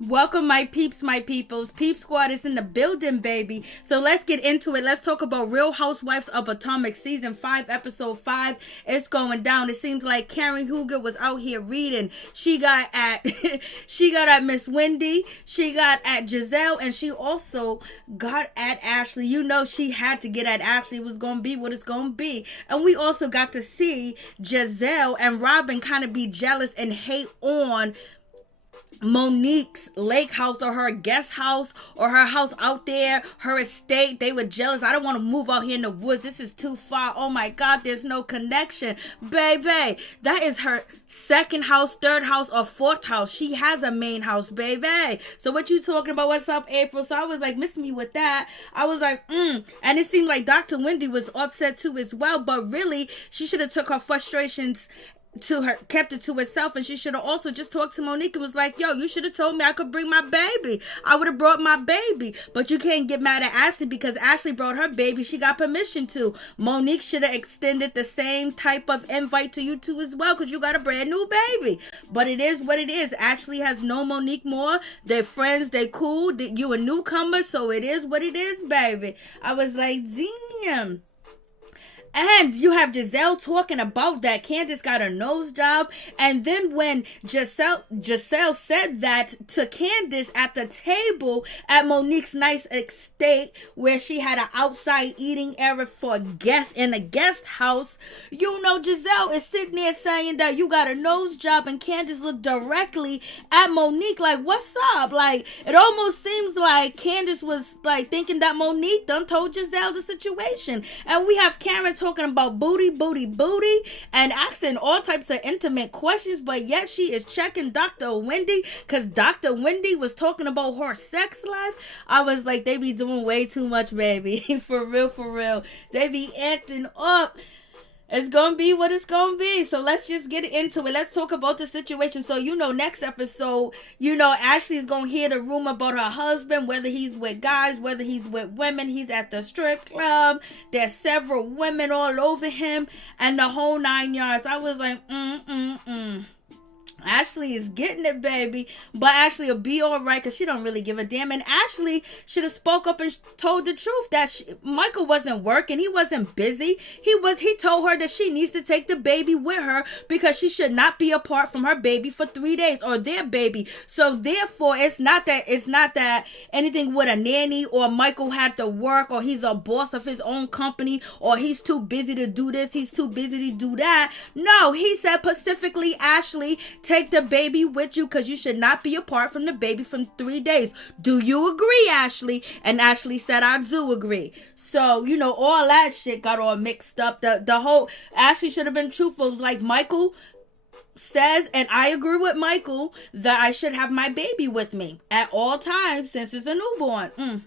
Welcome, my peeps, my peoples. Peep Squad is in the building, baby. So let's get into it. Let's talk about Real Housewives of Potomac Season 5, Episode 5. It's going down. It seems like Karen Huger was out here reading. She got at Miss Wendy. She got at Giselle. And she also got at Ashley. You know she had to get at Ashley. It was going to be what it's going to be. And we also got to see Giselle and Robin kind of be jealous and hate on Monique's lake house or her guest house or her house out there, her estate. They were jealous. I don't want to move out here in the woods. This is too far. Oh my God, there's no connection. Baby, that is her second house, third house, or fourth house. She has a main house, baby. So what you talking about? What's up, April? So I was like, miss me with that. I was like, And it seemed like Dr. Wendy was upset too as well. But really, she should have took her frustrations to her, kept it to herself, and she should have also just talked to Monique and was like, yo, you should have told me I could bring my baby. I would have brought my baby. But you can't get mad at Ashley because Ashley brought her baby. She got permission to. Monique should have extended the same type of invite to you two as well because you got a brand new baby. But it is what it is. Ashley has known Monique more. They're friends. They cool. You a newcomer, so it is what it is, baby. I was like, damn. And you have Giselle talking about that Candice got a nose job. And then when Giselle said that to Candice at the table at Monique's nice estate where she had an outside eating area for guests in a guest house, you know Giselle is sitting there saying that you got a nose job, and Candice looked directly at Monique like, what's up? Like, it almost seems like Candice was like thinking that Monique done told Giselle the situation. And we have Karen talking about booty and asking all types of intimate questions, but yet she is checking Dr. Wendy because Dr. Wendy was talking about her sex life. I was like, they be doing way too much, baby. For real. They be acting up. It's gonna be what it's gonna be. So let's just get into it. Let's talk about the situation. So, next episode, Ashley's gonna hear the rumor about her husband, whether he's with guys, whether he's with women. He's at the strip club. There's several women all over him and the whole 9 yards. I was like, Ashley is getting it, baby. But Ashley will be all right because she don't really give a damn. And Ashley should have spoke up and told the truth that Michael wasn't working. He wasn't busy. He told her that she needs to take the baby with her because she should not be apart from her baby for 3 days or their baby. So therefore, it's not that anything with a nanny or Michael had to work or he's a boss of his own company or he's too busy to do this. He's too busy to do that. No, he said specifically, Ashley, take the baby with you because you should not be apart from the baby for 3 days. Do you agree, Ashley? And Ashley said, I do agree. So, all that shit got all mixed up. The whole Ashley should have been truthful. It was like Michael says, and I agree with Michael, that I should have my baby with me at all times since it's a newborn.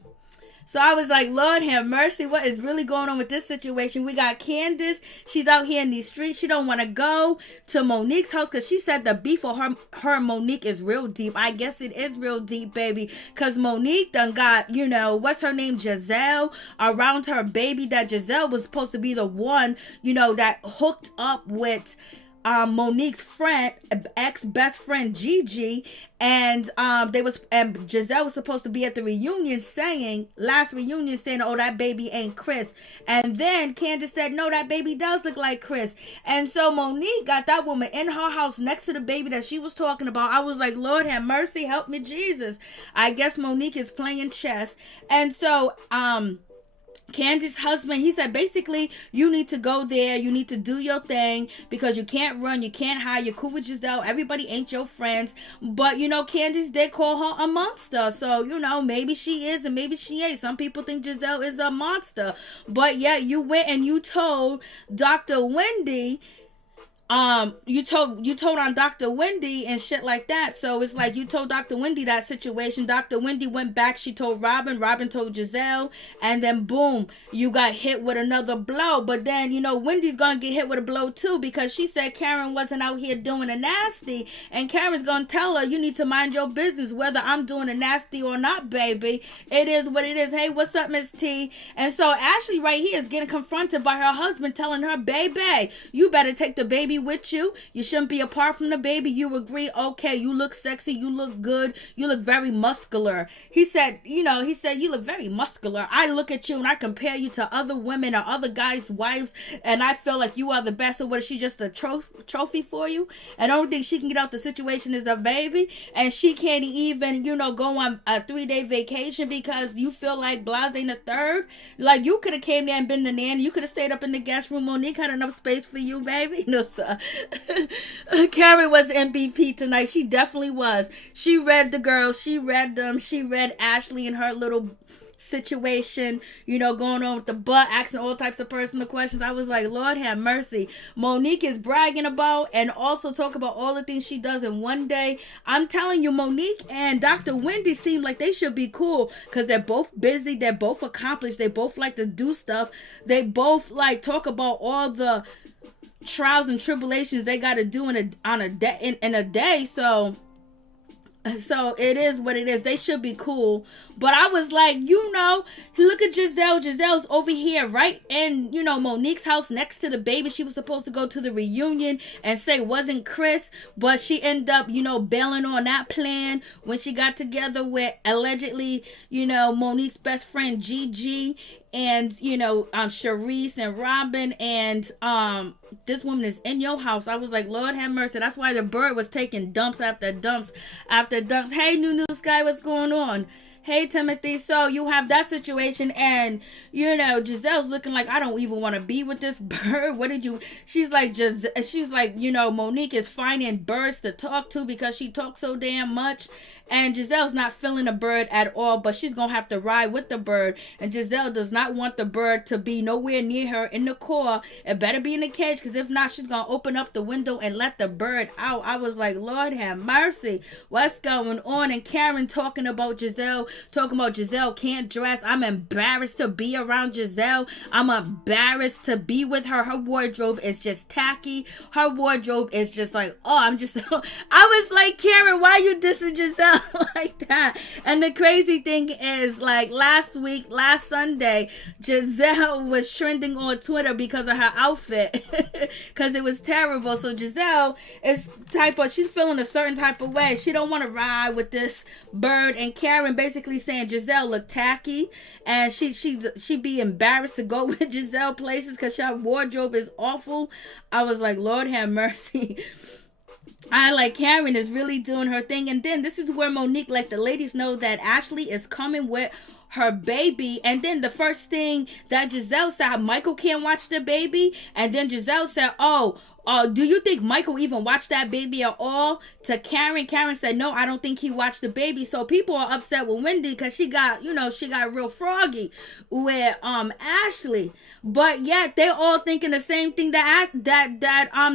So I was like, Lord have mercy, what is really going on with this situation? We got Candice. She's out here in these streets. She don't want to go to Monique's house because she said the beef for her and Monique is real deep. I guess it is real deep, baby, because Monique done got, what's her name, Giselle, around her baby, that Giselle was supposed to be the one, that hooked up with Monique's friend, ex-best friend Gigi, and Giselle was supposed to be at the last reunion saying, oh, that baby ain't Chris. And then Candice said, no, that baby does look like Chris. And so Monique got that woman in her house next to the baby that she was talking about. I was like, Lord have mercy, help me, Jesus. I guess Monique is playing chess. And so, Candice's husband, he said, basically, you need to go there. You need to do your thing because you can't run. You can't hide. You're cool with Giselle. Everybody ain't your friends. But, Candice did call her a monster. So, maybe she is and maybe she ain't. Some people think Giselle is a monster. But, yeah, you went and you told Dr. Wendy you told on Dr. Wendy and shit like that. So it's like you told Dr. Wendy that situation. Dr. Wendy went back, she told Robin told Giselle, and then boom, you got hit with another blow. But then, Wendy's gonna get hit with a blow too, because she said Karen wasn't out here doing a nasty, and Karen's gonna tell her, you need to mind your business, whether I'm doing a nasty or not, baby. It is what it is. Hey, what's up, Miss T? And so Ashley right here is getting confronted by her husband, telling her, baby, you better take the baby with you. You shouldn't be apart from the baby. You agree? Okay, you look sexy, you look good, you look very muscular. He said you look very muscular. I look at you and I compare you to other women or other guys' wives, and I feel like you are the best. So what, is she just a trophy for you? And the only thing she can get out the situation is a baby, and she can't even go on a 3-day vacation because you feel like Blase ain't a third. Like, you could have came there and been the nanny. You could have stayed up in the guest room. Monique had enough space for you, baby. No, sir. Karen was MVP tonight. She definitely was. She read the girls. She read them. She read Ashley and her little situation, going on with the butt, asking all types of personal questions. I was like, Lord have mercy. Monique is bragging about and also talk about all the things she does in one day. I'm telling you, Monique and Dr. Wendy seem like they should be cool because they're both busy. They're both accomplished. They both like to do stuff. They both like talk about all the trials and tribulations they got to do in a day. So it is what it is. They should be cool. But I was like, look at Giselle. Giselle's over here, right in, Monique's house next to the baby. She was supposed to go to the reunion and say it wasn't Chris, but she ended up, bailing on that plan when she got together with allegedly, Monique's best friend Gigi and Sharice and Robin, and this woman is in your house. I was like, Lord have mercy. That's why the bird was taking dumps after dumps after dumps. Hey, new Sky, what's going on? Hey, Timothy. So you have that situation, and Giselle's looking like, I don't even want to be with this bird. What did you? She's like, Monique is finding birds to talk to because she talks so damn much. And Giselle's not feeling the bird at all, but she's going to have to ride with the bird. And Giselle does not want the bird to be nowhere near her in the car. It better be in the cage, because if not, she's going to open up the window and let the bird out. I was like, Lord have mercy. What's going on? And Karen talking about Giselle can't dress. I'm embarrassed to be around Giselle. I'm embarrassed to be with her. Her wardrobe is just tacky. Her wardrobe is just like, I was like, Karen, why are you dissing Giselle like that? And the crazy thing is, like, last Sunday, Giselle was trending on Twitter because of her outfit, because it was terrible. So Giselle is she's feeling a certain type of way. She don't want to ride with this bird, and Karen basically saying Giselle look tacky, and she be embarrassed to go with Giselle places because her wardrobe is awful. I was like, Lord have mercy. Karen is really doing her thing. And then this is where Monique let the ladies know that Ashley is coming with her baby. And then the first thing that Giselle said, Michael can't watch the baby. And then Giselle said, do you think Michael even watched that baby at all? To Karen. Karen said, no, I don't think he watched the baby. So people are upset with Wendy because she got real froggy with Ashley. But yet they're all thinking the same thing that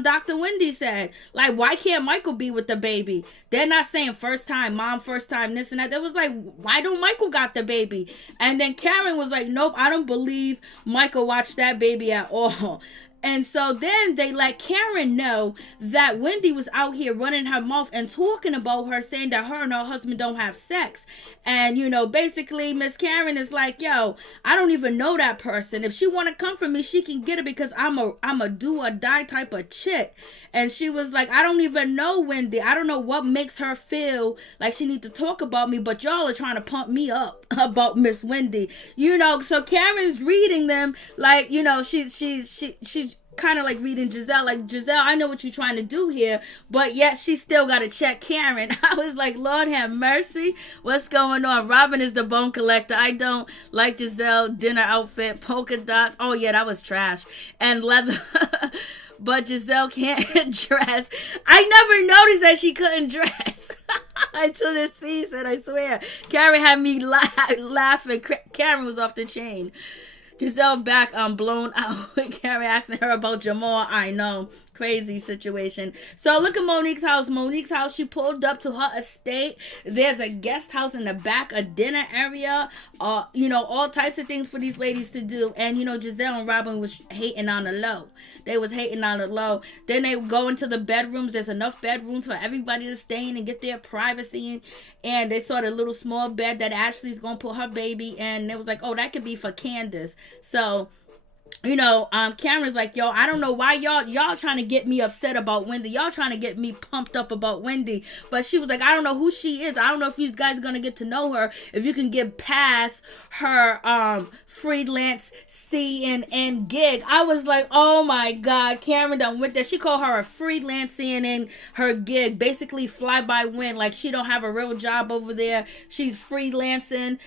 Dr. Wendy said. Like, why can't Michael be with the baby? They're not saying first time, mom, first time, this and that. They was like, why don't Michael got the baby? And then Karen was like, nope, I don't believe Michael watched that baby at all. And so then they let Karen know that Wendy was out here running her mouth and talking about her, saying that her and her husband don't have sex. And, basically Miss Karen is like, yo, I don't even know that person. If she want to come for me, she can get it, because I'm a do or die type of chick. And she was like, I don't even know Wendy. I don't know what makes her feel like she need to talk about me, but y'all are trying to pump me up about Miss Wendy. So Karen's reading them like, she's kind of like reading Giselle, like, Giselle, I know what you're trying to do here, but yet she still got to check Karen. I was like, Lord have mercy. What's going on? Robin is the bone collector. I don't like Giselle dinner outfit, polka dots. Oh yeah, that was trash. And leather. But Giselle can't dress. I never noticed that she couldn't dress until this season, I swear. Karen had me laughing. Karen was off the chain. Giselle back blown out with Karen asking her about Jamal. I know. Crazy situation. So look at Monique's house. Monique's house, she pulled up to her estate. There's a guest house in the back, a dinner area, all types of things for these ladies to do. And Giselle and Robin was hating on the low. They was hating on the low. Then they go into the bedrooms. There's enough bedrooms for everybody to stay in and get their privacy. And they saw the little small bed that Ashley's gonna put her baby in. It was like, oh, that could be for Candice. So Cameron's like, yo, I don't know why y'all trying to get me upset about Wendy. Y'all trying to get me pumped up about Wendy. But she was like, I don't know who she is. I don't know if you guys are going to get to know her. If you can get past her freelance CNN gig. I was like, oh my God, Cameron done with that. She called her a freelance CNN, her gig. Basically fly by wind. Like she don't have a real job over there. She's freelancing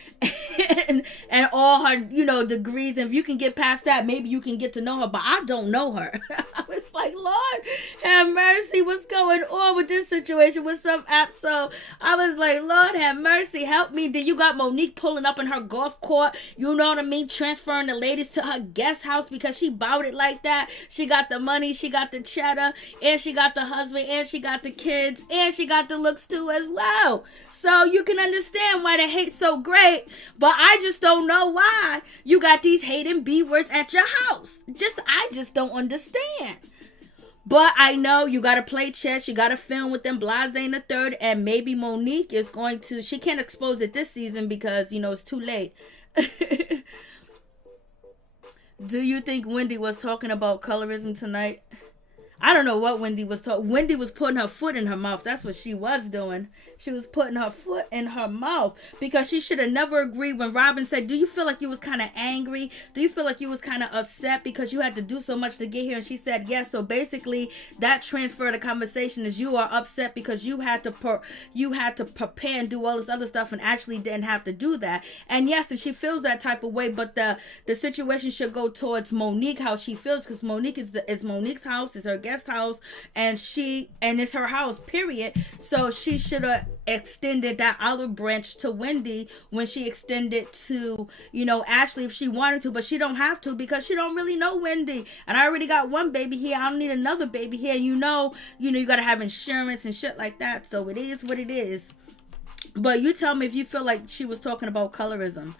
and all her, degrees. And if you can get past that, maybe you can get to know her, but I don't know her. I was like, Lord have mercy, what's going on with this situation with some app? So I was like, Lord have mercy, help me. Then you got Monique pulling up in her golf court, you know what I mean, transferring the ladies to her guest house because she bought it like that. She got the money, she got the cheddar, and she got the husband, and she got the kids, and she got the looks too as well. So you can understand why the hate's so great, but I just don't know why you got these hating B words at your house. I just don't understand. But I know you gotta play chess, you gotta film with them Blase in the third, and maybe Monique is going to, she can't expose it this season because it's too late. Do you think Wendy was talking about colorism tonight? I don't know what Wendy was talking. Wendy was putting her foot in her mouth. That's what she was doing. She was putting her foot in her mouth because she should have never agreed when Robin said, do you feel like you was kind of angry? Do you feel like you was kind of upset because you had to do so much to get here? And she said, yes. So basically that transfer the conversation is you are upset because you had to prepare and do all this other stuff and actually didn't have to do that. And yes, and she feels that type of way, but the situation should go towards Monique, how she feels, because Monique is Monique's house, is her guest house, and it's her house, period. So she should have extended that olive branch to Wendy when she extended to Ashley if she wanted to, but she don't have to because she don't really know Wendy. And I already got one baby here, I don't need another baby here. You gotta have insurance and shit like that. So it is what it is. But you tell me if you feel like she was talking about colorism.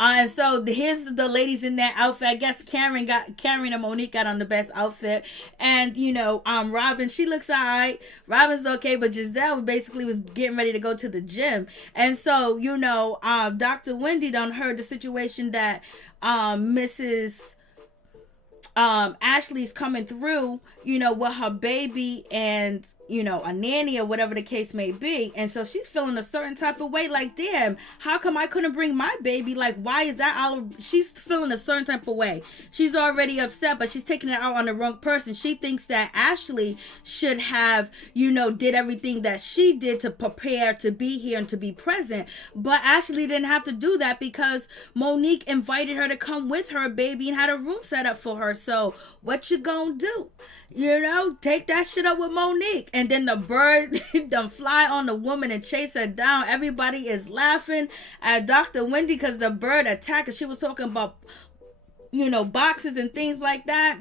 And so here's the ladies in that outfit. I guess Karen and Monique got on the best outfit. And, Robin, she looks all right. Robin's okay, but Giselle basically was getting ready to go to the gym. And so, Dr. Wendy done heard the situation that Mrs. Ashley's coming through, with her baby and, a nanny or whatever the case may be. And so she's feeling a certain type of way, like, damn, how come I couldn't bring my baby? Like, why is that all? She's feeling a certain type of way. She's already upset, but she's taking it out on the wrong person. She thinks that Ashley should have, did everything that she did to prepare to be here and to be present. But Ashley didn't have to do that because Monique invited her to come with her baby and had a room set up for her. So what you gonna do? Take that shit up with Monique. And then the bird done fly on the woman and chase her down. Everybody is laughing at Dr. Wendy because the bird attacked her. She was talking about, boxes and things like that.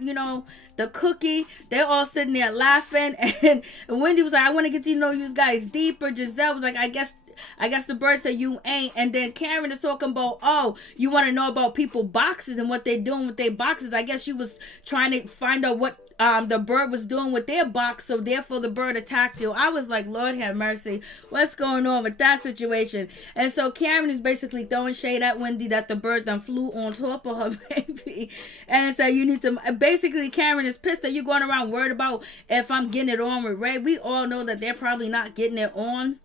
The cookie. They're all sitting there laughing. And Wendy was like, I want to get to know you guys deeper. Giselle was like, I guess the bird said you ain't. And then Karen is talking about, oh, you want to know about people boxes and what they're doing with their boxes. I guess she was trying to find out what the bird was doing with their box, so therefore the bird attacked you. I was like, Lord have mercy, what's going on with that situation? And so Karen is basically throwing shade at Wendy that the bird done flew on top of her baby. And so you need to, basically Karen is pissed that you're going around worried about if I'm getting it on with Ray. We all know that they're probably not getting it on.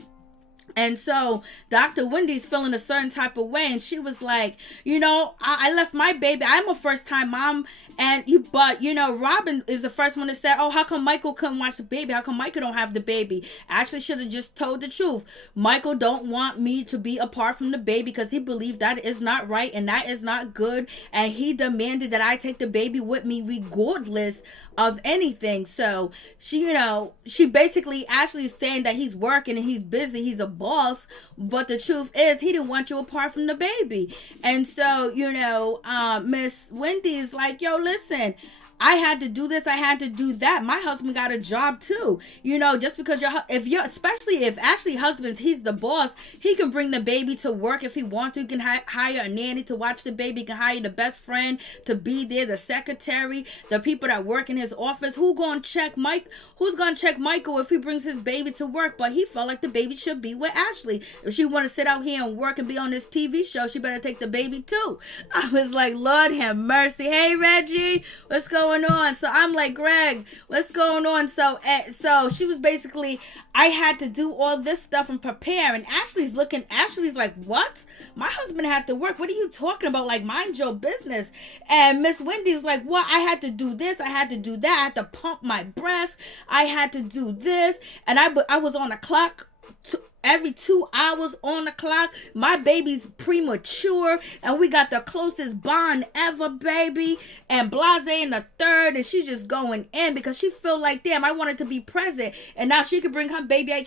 And so Dr. Wendy's feeling a certain type of way. And she was like, I left my baby. I'm a first time mom. But Robin is the first one to say, oh, how come Michael couldn't watch the baby? How come Michael don't have the baby? Ashley should have just told the truth. Michael don't want me to be apart from the baby because he believed that is not right and that is not good. And he demanded that I take the baby with me regardless of anything. So she basically, Ashley is saying that he's working and he's busy, he's a boss, but the truth is he didn't want you apart from the baby. And so Miss Wendy is like, yo, listen, I had to do this, I had to do that. My husband got a job too. You know, just because especially if Ashley husband, he's the boss, he can bring the baby to work if he wants to. He can hire a nanny to watch the baby. He can hire the best friend to be there, the secretary, the people that work in his office. Who's gonna check Michael if he brings his baby to work? But he felt like the baby should be with Ashley. If she want to sit out here and work and be on this TV show, she better take the baby too. I was like, Lord have mercy. Hey Reggie, what's going on? So I'm like, Greg, what's going on? So she was basically, I had to do all this stuff and prepare. And Ashley's like, what? My husband had to work. What are you talking about? Like, mind your business. And Miss Wendy's like, what? I had to do this. I had to do that. I had to pump my breast. I had to do this. And I was on the clock every 2 hours on the clock. My baby's premature and we got the closest bond ever, baby. And Blase in the third, and she just going in because she feel like, damn, I wanted to be present. And now she could bring her baby. I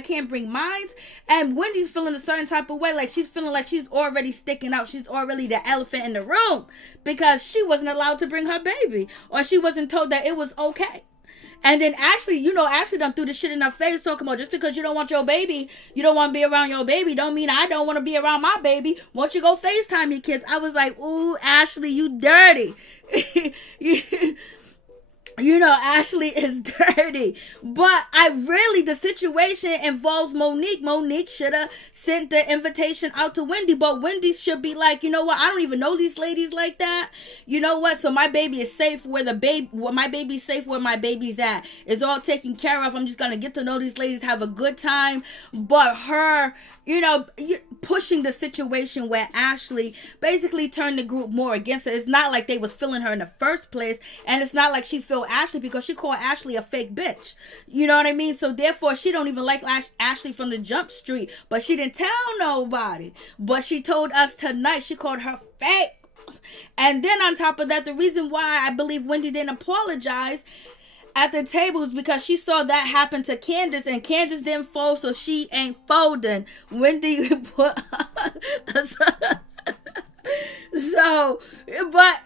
can't bring mine. And Wendy's feeling a certain type of way. Like she's feeling like she's already sticking out. She's already the elephant in the room because she wasn't allowed to bring her baby, or she wasn't told that it was okay. And then Ashley done threw the shit in her face talking about, just because you don't want your baby, you don't want to be around your baby, don't mean I don't want to be around my baby. Won't you go FaceTime your kids? I was like, ooh, Ashley, you dirty. You know, Ashley is dirty. But the situation involves Monique. Monique should have sent the invitation out to Wendy. But Wendy should be like, you know what? I don't even know these ladies like that. You know what? So my baby is safe my baby's safe where my baby's at. It's all taken care of. I'm just going to get to know these ladies, have a good time. But her, you know, pushing the situation where Ashley basically turned the group more against her. It's not like they was feeling her in the first place. And it's not like she feel Ashley because she called Ashley a fake bitch. You know what I mean? So therefore, she don't even like Ashley from the jump street. But she didn't tell nobody. But she told us tonight she called her fake. And then on top of that, the reason why I believe Wendy didn't apologize at the table is because she saw that happen to Candice, and Candice didn't fold, so she ain't folding. Wendy put but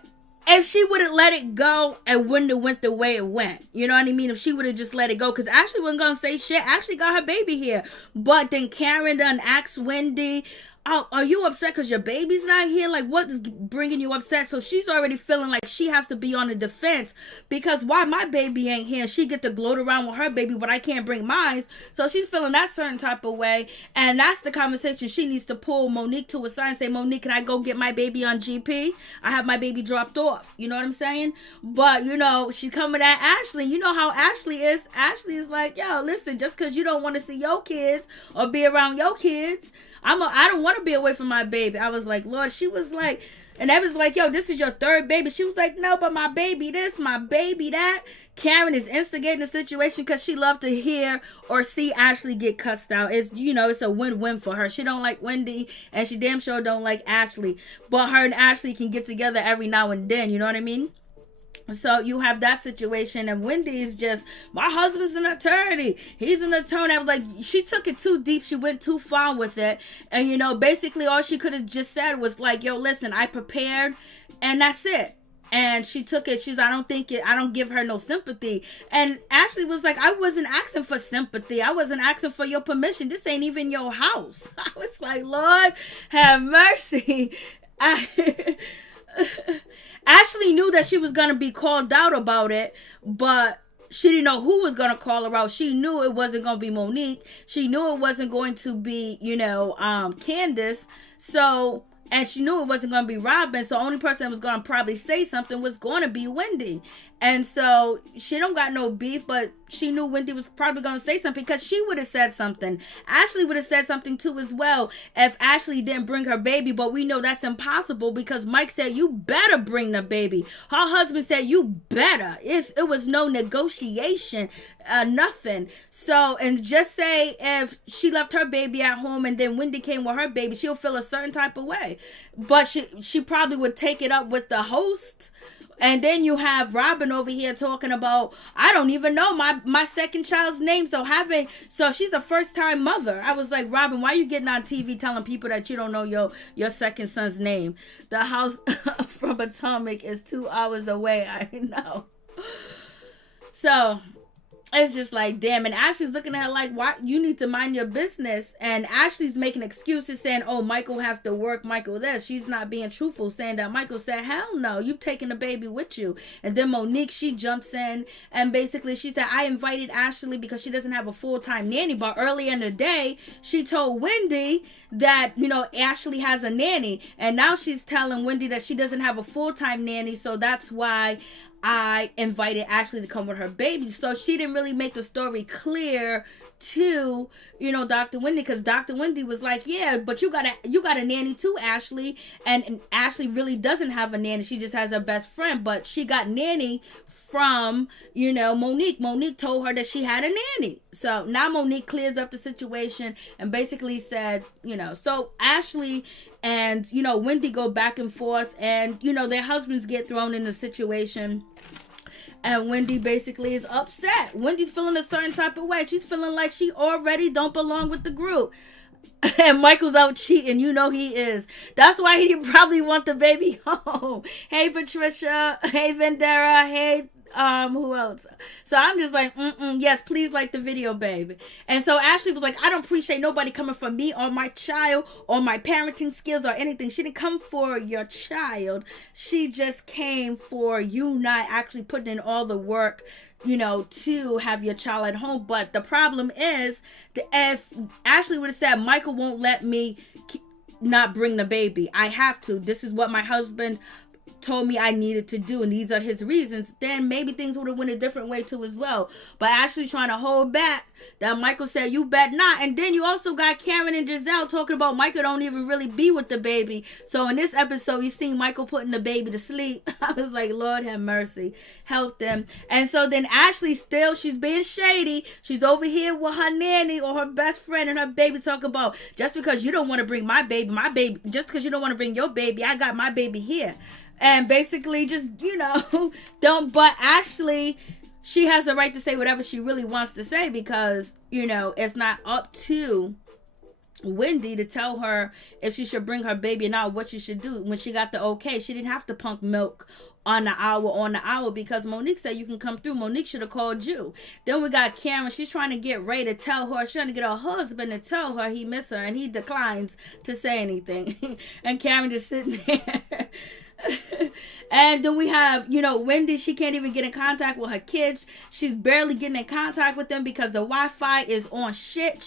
if she would have let it go, it wouldn't have went the way it went. You know what I mean? If she would have just let it go, because Ashley wasn't gonna say shit. Ashley got her baby here, but then Karen done asked Wendy, oh, are you upset because your baby's not here? Like, what is bringing you upset? So she's already feeling like she has to be on the defense because why my baby ain't here? She get to gloat around with her baby, but I can't bring mine. So she's feeling that certain type of way. And that's the conversation she needs to pull Monique to a side and say, Monique, can I go get my baby on GP? I have my baby dropped off. You know what I'm saying? But, you know, she's coming at Ashley. You know how Ashley is. Ashley is like, yo, listen, just because you don't want to see your kids or be around your kids, I don't want to be away from my baby. I was like, Lord, she was like, and I was like, yo, this is your third baby. She was like, no, but my baby this, my baby that. Karen is instigating the situation because she loved to hear or see Ashley get cussed out. It's, you know, it's a win-win for her. She don't like Wendy, and she damn sure don't like Ashley. But her and Ashley can get together every now and then. You know what I mean? So you have that situation, and Wendy's just, my husband's an attorney. He's an attorney. I was like, she took it too deep. She went too far with it. And, you know, basically all she could have just said was like, yo, listen, I prepared, and that's it. And she took it. She's, I don't give her no sympathy. And Ashley was like, I wasn't asking for sympathy. I wasn't asking for your permission. This ain't even your house. I was like, Lord, have mercy. Ashley knew that she was going to be called out about it, but she didn't know who was going to call her out. She knew it wasn't going to be Monique. She knew it wasn't going to be, you know, Candice. So, and she knew it wasn't going to be Robin. So, the only person that was going to probably say something was going to be Wendy. And so she don't got no beef, but she knew Wendy was probably going to say something because she would have said something. Ashley would have said something too as well if Ashley didn't bring her baby, but we know that's impossible because Mike said, you better bring the baby. Her husband said, you better. It was no negotiation, nothing. So, and just say if she left her baby at home and then Wendy came with her baby, she'll feel a certain type of way. But she probably would take it up with the host And then you have Robin over here talking about, I don't even know my second child's name. So she's a first time mother. I was like, Robin, why are you getting on TV telling people that you don't know your second son's name? The house from Potomac is 2 hours away. I know. So it's just like, damn. And Ashley's looking at her like, why? You need to mind your business. And Ashley's making excuses saying, oh, Michael has to work, Michael this. She's not being truthful, saying that Michael said, hell no, you've taken the baby with you. And then Monique, she jumps in and basically she said, I invited Ashley because she doesn't have a full-time nanny. But earlier in the day, she told Wendy that, Ashley has a nanny. And now she's telling Wendy that she doesn't have a full-time nanny. So that's why I invited Ashley to come with her baby. So she didn't really make the story clear to, Dr. Wendy, because Dr. Wendy was like, yeah, but you got a nanny too, Ashley. And Ashley really doesn't have a nanny. She just has her best friend, but she got nanny from, Monique. Monique told her that she had a nanny. So now Monique clears up the situation and basically said, so Ashley and, Wendy go back and forth and, their husbands get thrown in the situation. And Wendy basically is upset. Wendy's feeling a certain type of way. She's feeling like she already don't belong with the group. And Michael's out cheating. He is. That's why he probably want the baby home. Hey, Patricia. Hey, Vendera. Hey, who else? So I'm just like, yes, please like the video, baby. And so Ashley was like, I don't appreciate nobody coming for me or my child or my parenting skills or anything. She didn't come for your child. She just came for you not actually putting in all the work, to have your child at home. But the problem is that if Ashley would have said, Michael won't let me not bring the baby, I have to. This is what my husband told me I needed to do, and these are his reasons, then maybe things would have went a different way too as well. But Ashley trying to hold back that Michael said, you bet not. And then you also got Karen and Giselle talking about Michael don't even really be with the baby. So in this episode, you see Michael putting the baby to sleep. I was like, Lord have mercy, help them. And so then Ashley she's being shady. She's over here with her nanny or her best friend and her baby talking about, just because you don't want to bring my baby, just because you don't want to bring your baby, I got my baby here. And basically just, but Ashley, she has the right to say whatever she really wants to say because, it's not up to Wendy to tell her if she should bring her baby or not, what she should do. When she got the okay, she didn't have to pump milk on the hour because Monique said you can come through. Monique should have called you. Then we got Karen. She's trying to get Ray to tell her. She's trying to get her husband to tell her he miss her, and he declines to say anything. And Karen just sitting there. And then we have, Wendy, she can't even get in contact with her kids. She's barely getting in contact with them because the Wi-Fi is on shit.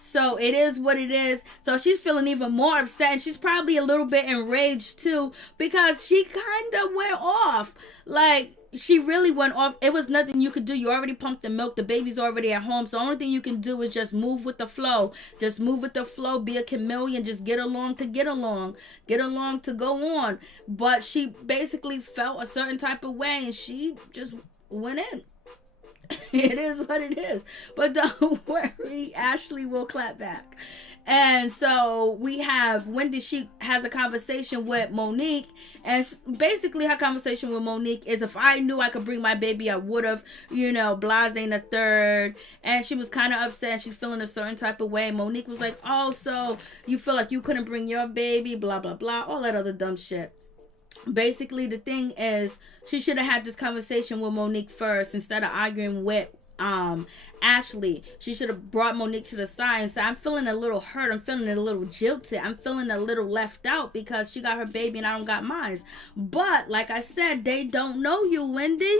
So it is what it is. So she's feeling even more upset. And she's probably a little bit enraged too because she kind of went off. Like, she really went off. It was nothing you could do. You already pumped the milk. The baby's already at home. So the only thing you can do is just move with the flow. Just move with the flow. Be a chameleon. Just get along to get along. Get along to go on. But she basically felt a certain type of way and she just went in. It is what it is. But don't worry, Ashley will clap back. And so we have Wendy, she has a conversation with Monique. And basically her conversation with Monique is, if I knew I could bring my baby, I would have, blase in the third. And she was kind of upset. And she's feeling a certain type of way. Monique was like, oh, so you feel like you couldn't bring your baby, blah, blah, blah, all that other dumb shit. Basically, the thing is, she should have had this conversation with Monique first instead of arguing with Ashley. She should have brought Monique to the side and said, I'm feeling a little hurt. I'm feeling a little jilted. I'm feeling a little left out because she got her baby and I don't got mine. But like I said, they don't know you, Wendy.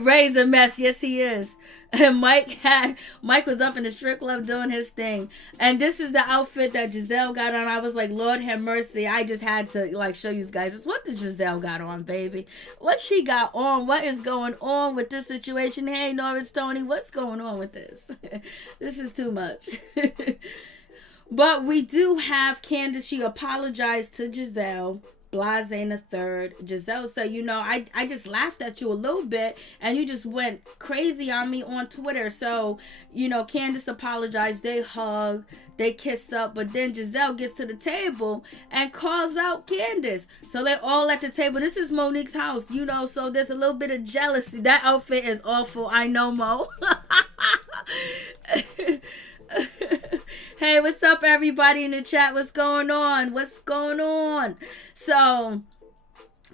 Ray's a mess. Yes, he is. And Mike was up in the strip club doing his thing. And this is the outfit that Giselle got on. I was like, Lord have mercy. I just had to show you guys this. What does Giselle got on, baby? What she got on? What is going on with this situation? Hey, Norris, Tony, what's going on with this? This is too much. But we do have Candice. She apologized to Giselle. blase in the third. Giselle said, I just laughed at you a little bit and you just went crazy on me on Twitter. So, Candice apologized. They hug, they kiss up, but then Giselle gets to the table and calls out Candice. So they're all at the table. This is Monique's house, so there's a little bit of jealousy. That outfit is awful. I know, Mo. Hey, what's up, everybody in the chat? What's going on? So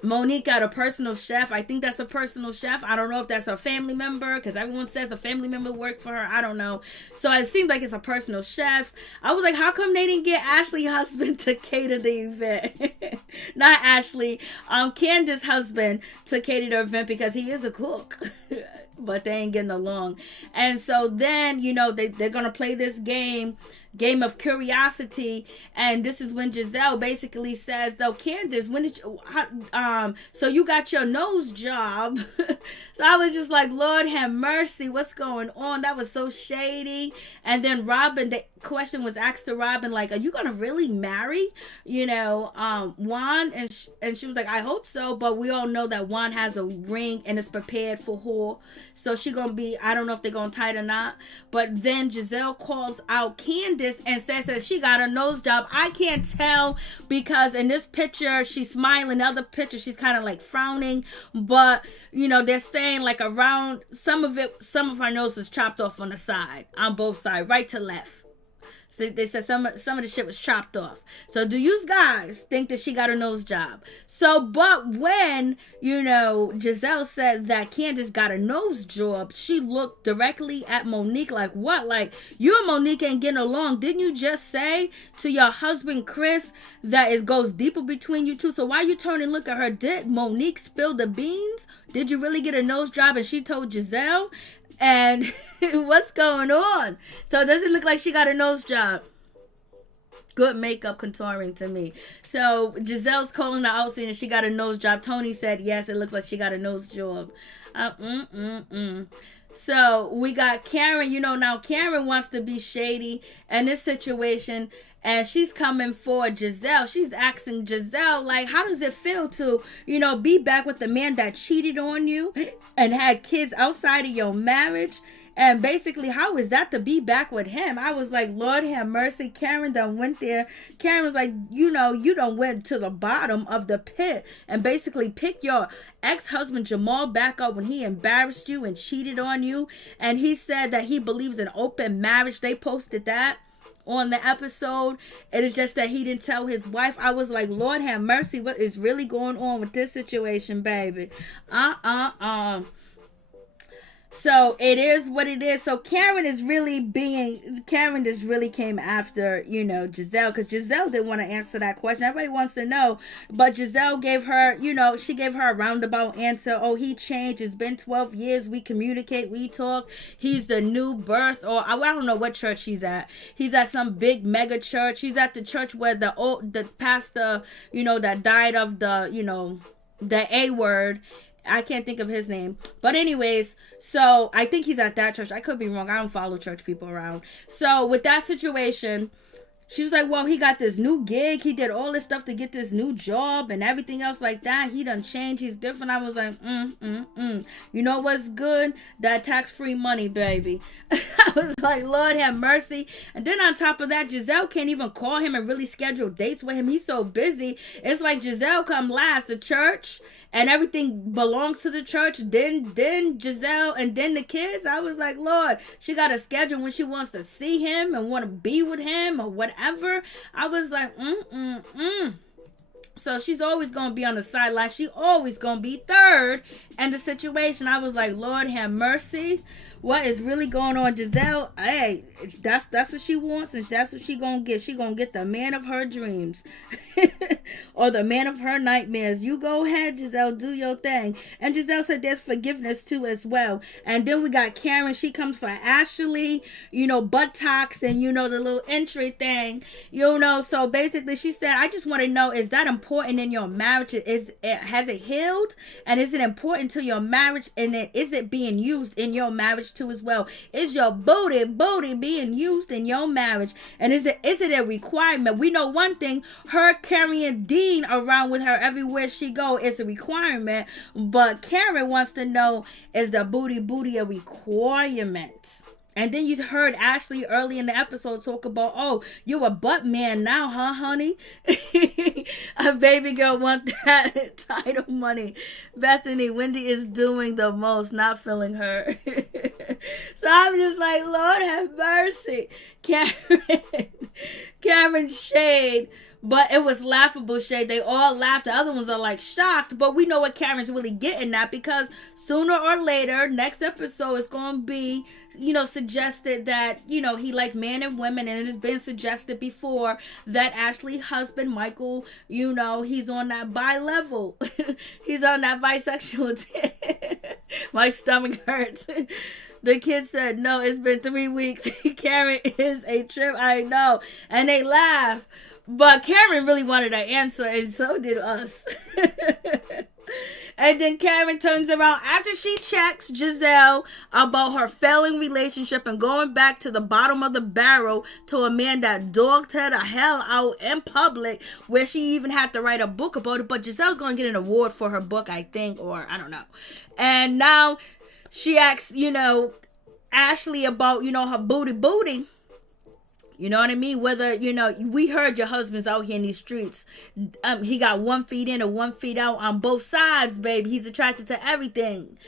Monique got a personal chef. I think that's a personal chef. I don't know if that's a family member, because everyone says a family member works for her. I don't know. So it seems like it's a personal chef. I was like, how come they didn't get Ashley's husband to cater the event? Not Ashley, Candice's husband to cater the event, because he is a cook. But they ain't getting along. And so then, they're going to play this game of curiosity. And this is when Giselle basically says, though, Candice, when did you, so you got your nose job. So I was just like, Lord have mercy, what's going on? That was so shady. And then Robin, the question was asked to Robin, like, are you gonna really marry Juan? And she was like, I hope so, but we all know that Juan has a ring and is prepared for her, so she gonna be, I don't know if they're gonna tie it or not. But then Giselle calls out Candice and says that she got a nose job. I can't tell, because in this picture she's smiling, the other picture she's kind of like frowning, but they're saying like around some of her nose was chopped off on the side, on both sides, right to left. So they said some of the shit was chopped off. So do you guys think that she got a nose job? So, but when, Giselle said that Candice got a nose job, she looked directly at Monique like, what? Like, you and Monique ain't getting along. Didn't you just say to your husband, Chris, that it goes deeper between you two? So why you turn and look at her? Did Monique spill the beans? Did you really get a nose job? And she told Giselle? And what's going on? So it doesn't look like she got a nose job. Good makeup contouring to me. So Giselle's calling her out saying she got a nose job. Tony said, yes, it looks like she got a nose job. So we got Karen. Now Karen wants to be shady in this situation. And she's coming for Giselle. She's asking Giselle, like, how does it feel to, be back with the man that cheated on you and had kids outside of your marriage? And basically, how is that to be back with him? I was like, Lord have mercy. Karen done went there. Karen was like, you done went to the bottom of the pit and basically pick your ex-husband Jamal back up when he embarrassed you and cheated on you. And he said that he believes in open marriage. They posted that on the episode. It is just that he didn't tell his wife. I was like, Lord have mercy, what is really going on with this situation, baby? So it is what it is. So Karen just really came after, Giselle, because Giselle didn't want to answer that question. Everybody wants to know, but Giselle gave her, she gave her a roundabout answer. Oh, he changed. It's been 12 years. We communicate, we talk. He's the new birth, or I don't know what church he's at. He's at some big mega church. He's at the church where the pastor, that died of the A word. I can't think of his name. But anyways, so I think he's at that church. I could be wrong. I don't follow church people around. So with that situation, she was like, well, he got this new gig. He did all this stuff to get this new job and everything else like that. He done changed. He's different. I was like, You know what's good? That tax-free money, baby. I was like, Lord have mercy. And then on top of that, Giselle can't even call him and really schedule dates with him. He's so busy. It's like Giselle come last. The church and everything belongs to the church, then Giselle, and then the kids. I was like, Lord, she got a schedule when she wants to see him and want to be with him or whatever. I was like, So she's always going to be on the sideline. She always going to be third in the situation. I was like, Lord have mercy. What is really going on, Giselle? Hey, that's what she wants, and that's what she gonna get. She gonna get the man of her dreams, or the man of her nightmares. You go ahead, Giselle, do your thing. And Giselle said there's forgiveness too as well. And then we got Karen. She comes for Ashley, buttocks and the little entry thing, So basically, she said, I just want to know, is that important in your marriage? Has it healed, and is it important to your marriage, and is it being used in your marriage? marriage too as well. Is your booty being used in your marriage? And is it a requirement? We know one thing, her carrying Dean around with her everywhere she go is a requirement, but Karen wants to know, is the booty a requirement? And then you heard Ashley early in the episode talk about, oh, you a butt man now, huh, honey? A baby girl want that title money. Bethany, Wendy is doing the most, not feeling her. So I'm just like, Lord have mercy. Cameron shade. But it was laughable shade. They all laughed. The other ones are like shocked. But we know what Karen's really getting at, because sooner or later, next episode is going to be, suggested that, he like men and women. And it has been suggested before that Ashley's husband, Michael, he's on that bi level. He's on that bisexual. My stomach hurts. The kid said, no, it's been 3 weeks. Karen is a trip. I know. And they laugh. But Karen really wanted an answer, and so did us. And then Karen turns around after she checks Giselle about her failing relationship and going back to the bottom of the barrel to a man that dogged her the hell out in public, where she even had to write a book about it. But Giselle's going to get an award for her book, I think, or I don't know. And now she asks, Ashley about, her booty. You know what I mean? Whether, we heard your husband's out here in these streets. He got 1 foot in and 1 foot out on both sides, baby. He's attracted to everything.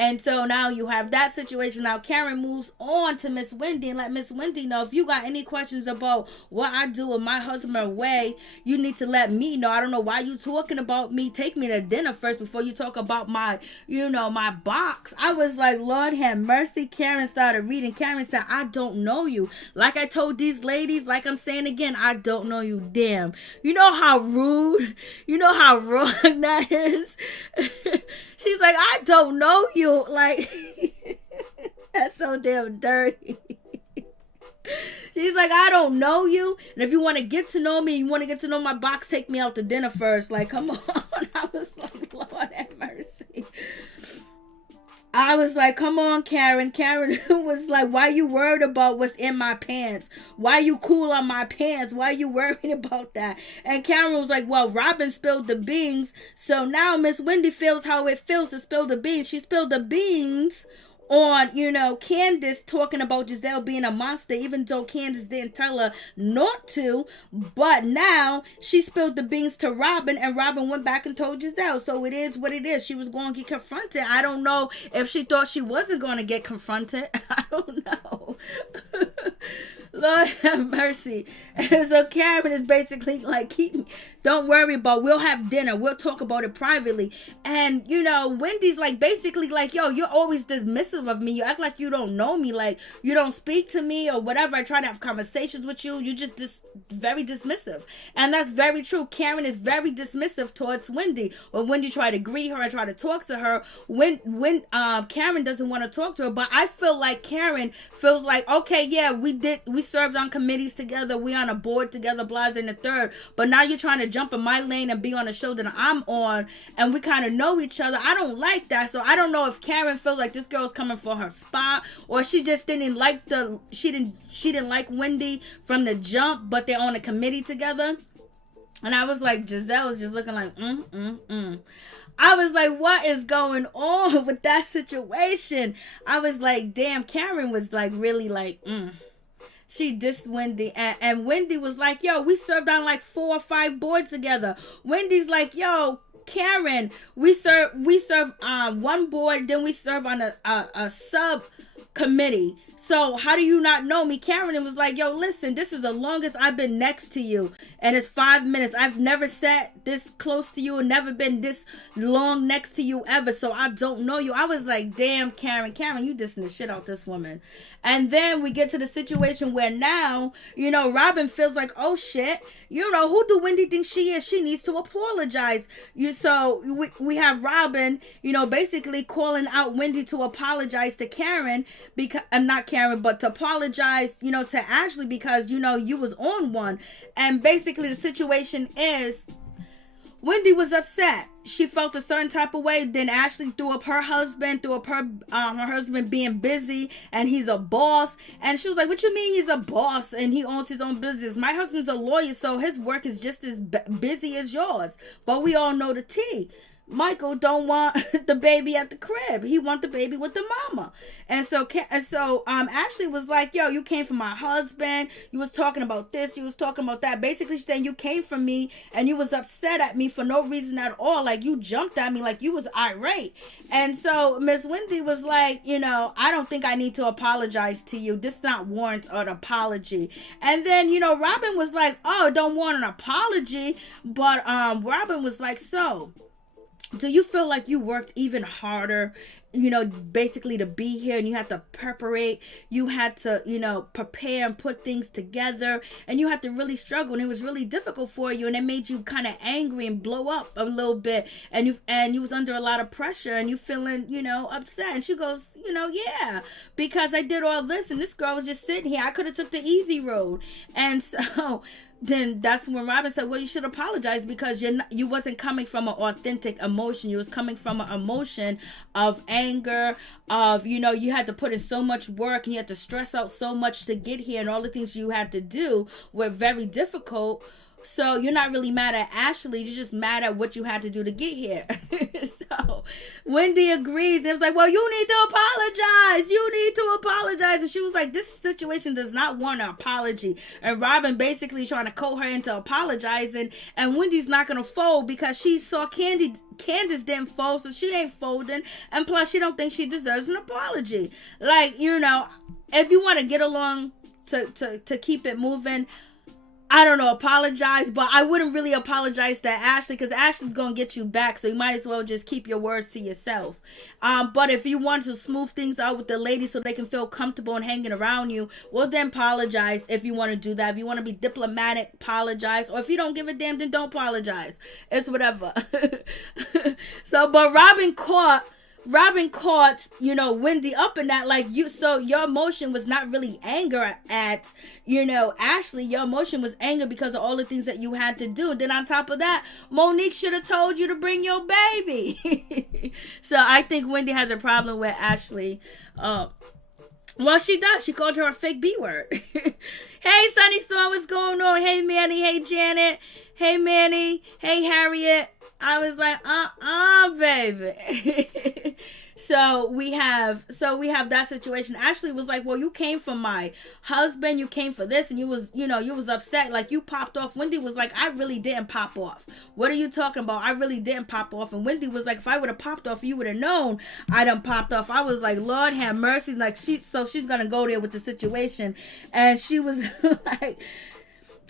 And so now you have that situation. Now Karen moves on to Miss Wendy and let Miss Wendy know, if you got any questions about what I do with my husband away, you need to let me know. I don't know why you talking about me. Take me to dinner first before you talk about my, my box. I was like, Lord have mercy. Karen started reading. Karen said, I don't know you. Like I told these ladies, like I'm saying again, I don't know you. Damn. You know how rude, how wrong that is? She's like, I don't know you. Like, that's so damn dirty. She's like, I don't know you. And if you want to get to know me, you want to get to know my box, take me out to dinner first. Like, come on. I was like, Lord have mercy. I was like, come on, Karen. Karen was like, why you worried about what's in my pants? Why you cool on my pants? Why you worried about that? And Karen was like, well, Robin spilled the beans. So now Miss Wendy feels how it feels to spill the beans. She spilled the beans on, Candice talking about Giselle being a monster, even though Candice didn't tell her not to. But now she spilled the beans to Robin, and Robin went back and told Giselle. So it is what it is. She was going to get confronted. I don't know if she thought she wasn't going to get confronted. I don't know. Lord have mercy. And so Karen is basically like, don't worry about, we'll have dinner. We'll talk about it privately. And, Wendy's like, basically like, yo, you're always dismissive of me. You act like you don't know me. Like, you don't speak to me or whatever. I try to have conversations with you. You're just very dismissive. And that's very true. Karen is very dismissive towards Wendy. When Wendy try to greet her and try to talk to her, when Karen doesn't want to talk to her. But I feel like Karen feels like, okay, yeah, we served on committees together. We on a board together, blah, and the third. But now you're trying to jump in my lane and be on a show that I'm on, and we kind of know each other. I don't like that. So I don't know if Karen feels like this girl's coming for her spot, or she just didn't like she didn't like Wendy from the jump, but they're on a committee together. And I was like, Giselle was just looking like, I was like, what is going on with that situation? I was like, damn, Karen was like, really like, She dissed Wendy, and Wendy was like, yo, we served on like 4 or 5 boards together. Wendy's like, yo, Karen, we serve one board, then we serve on a sub committee. So how do you not know me? Karen was like, yo, listen, this is the longest I've been next to you, and it's 5 minutes. I've never sat this close to you and never been this long next to you ever, so I don't know you. I was like, damn, Karen, you dissing the shit out this woman. And then we get to the situation where now, Robin feels like, oh shit, who do Wendy think she is? She needs to apologize. So we have Robin, basically calling out Wendy to apologize to Karen, because not Karen, but to apologize, to Ashley, because, you was on one. And basically the situation is, Wendy was upset. She felt a certain type of way. Then Ashley threw up her husband her husband being busy and he's a boss. And she was like, what you mean he's a boss and he owns his own business? My husband's a lawyer, so his work is just as busy as yours. But we all know the tea. Michael don't want the baby at the crib. He want the baby with the mama. And so Ashley was like, yo, you came from my husband. You was talking about this. You was talking about that. Basically saying you came from me and you was upset at me for no reason at all. Like you jumped at me like you was irate. And so Miss Wendy was like, I don't think I need to apologize to you. This not warrant an apology. And then, Robin was like, oh, don't want an apology. But Robin was like, so do you feel like you worked even harder, basically to be here, and you had to preparate, you had to, prepare and put things together, and you had to really struggle, and it was really difficult for you, and it made you kind of angry and blow up a little bit, and you was under a lot of pressure, and you feeling, upset. And she goes, yeah, because I did all this, and this girl was just sitting here. I could have took the easy road. And so then that's when Robin said, well, you should apologize because you wasn't coming from an authentic emotion. You was coming from an emotion of anger, of, you had to put in so much work and you had to stress out so much to get here, and all the things you had to do were very difficult. So you're not really mad at Ashley. You're just mad at what you had to do to get here. So Wendy agrees. It was like, well, you need to apologize. You need to apologize. And she was like, this situation does not want an apology. And Robin basically trying to coat her into apologizing. And Wendy's not going to fold because she saw Candice didn't fold, so she ain't folding. And plus, she don't think she deserves an apology. Like, if you want to get along to keep it moving, I don't know, apologize, but I wouldn't really apologize to Ashley because Ashley's going to get you back, so you might as well just keep your words to yourself. But if you want to smooth things out with the ladies so they can feel comfortable and hanging around you, well, then apologize if you want to do that. If you want to be diplomatic, apologize. Or if you don't give a damn, then don't apologize. It's whatever. But Robin caught, Wendy up in that, like, so your emotion was not really anger at, Ashley. Your emotion was anger because of all the things that you had to do. And then on top of that, Monique should have told you to bring your baby. So I think Wendy has a problem with Ashley. Well, she does. She called her a fake B word. Hey, Sunny Storm, what's going on? Hey, Manny. Hey, Janet. Hey, Manny. Hey, Harriet. I was like, baby. So we have that situation. Ashley was like, well, you came from my husband, you came for this, and you was upset, like you popped off. Wendy was like, I really didn't pop off. What are you talking about? I really didn't pop off. And Wendy was like, if I would have popped off, you would have known I done popped off. I was like, Lord have mercy. Like she's gonna go there with the situation. And she was like,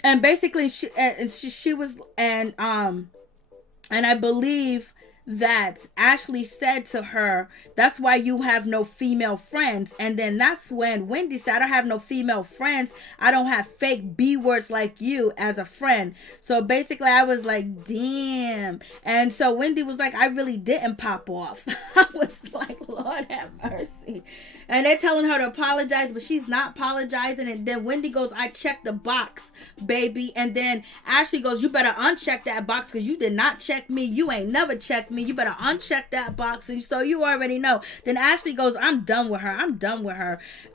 and basically she was, and I believe that Ashley said to her, that's why you have no female friends. And then that's when Wendy said, I don't have no female friends. I don't have fake B words like you as a friend. So basically I was like, damn. And so Wendy was like, I really didn't pop off. I was like, Lord have mercy. And they're telling her to apologize, but she's not apologizing. And then Wendy goes, I checked the box, baby. And then Ashley goes, you better uncheck that box because you did not check me. You ain't never checked me. You better uncheck that box. And so you already know. Then Ashley goes, I'm done with her. I'm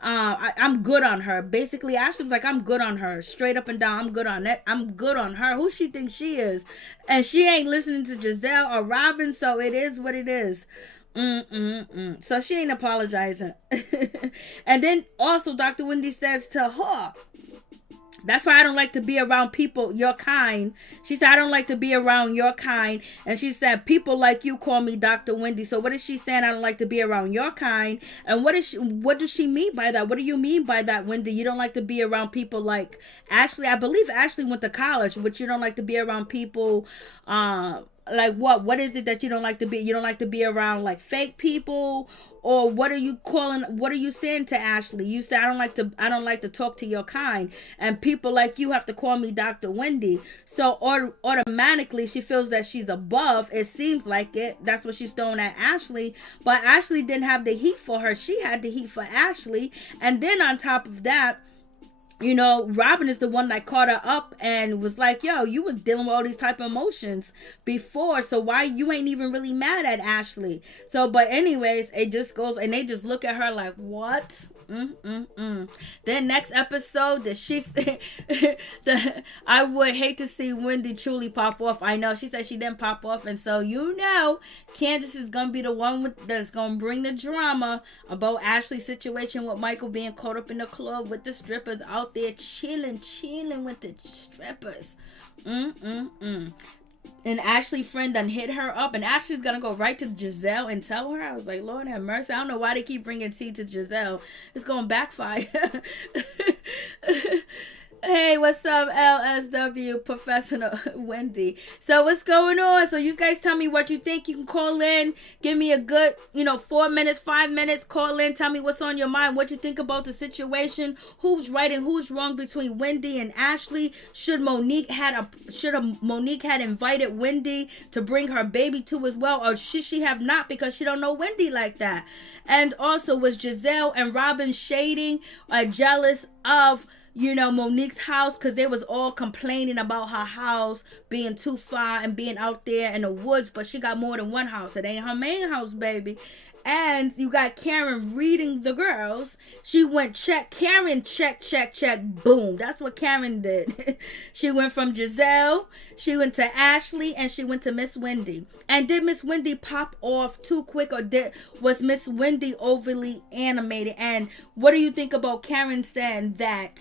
I'm good on her. Basically, Ashley was like, I'm good on her. Straight up and down, I'm good on that. I'm good on her. Who she thinks she is? And she ain't listening to Giselle or Robin, so it is what it is. So she ain't apologizing. And then also Dr. Wendy says to her, that's why I don't like to be around people your kind. She said, I don't like to be around your kind. And she said, people like you call me Dr. Wendy. So what is she saying? I don't like to be around your kind. And what does she mean by that? What do you mean by that, Wendy? You don't like to be around people like Ashley. I believe Ashley went to college, but you don't like to be around people, like what is it that you don't like to be? You don't like to be around like fake people? Or what are you saying to Ashley? You say, I don't like to talk to your kind. And people like you have to call me Dr. Wendy. So automatically she feels that she's above. It seems like it. That's what she's throwing at Ashley. But Ashley didn't have the heat for her. She had the heat for Ashley. And then on top of that, Robin is the one that caught her up and was like, yo, you was dealing with all these type of emotions before, so why you ain't even really mad at Ashley? So, but anyways, it just goes, and they just look at her like, what? Then next episode, I would hate to see Wendy truly pop off. I know she said she didn't pop off, and so Candice is gonna be the one that's gonna bring the drama about Ashley's situation with Michael being caught up in the club with the strippers out there chilling with the strippers. And Ashley's friend done hit her up, and Ashley's gonna go right to Giselle and tell her. I was like, Lord have mercy. I don't know why they keep bringing tea to Giselle. It's gonna backfire. Hey, what's up, LSW Professional Wendy? So what's going on? So you guys tell me what you think. You can call in, give me a good 4 minutes, 5 minutes. Call in, tell me what's on your mind, what you think about the situation, who's right and who's wrong between Wendy and Ashley. Should Monique had invited Wendy to bring her baby to as well, or should she have not, because she don't know Wendy like that? And also, was Giselle and Robin shading or jealous of Monique's house, because they was all complaining about her house being too far and being out there in the woods, but she got more than one house. It ain't her main house, baby. And you got Karen reading the girls. She went Karen check, boom. That's what Karen did. She went from Giselle, she went to Ashley, and she went to Miss Wendy. And did Miss Wendy pop off too quick, or was Miss Wendy overly animated? And what do you think about Karen saying that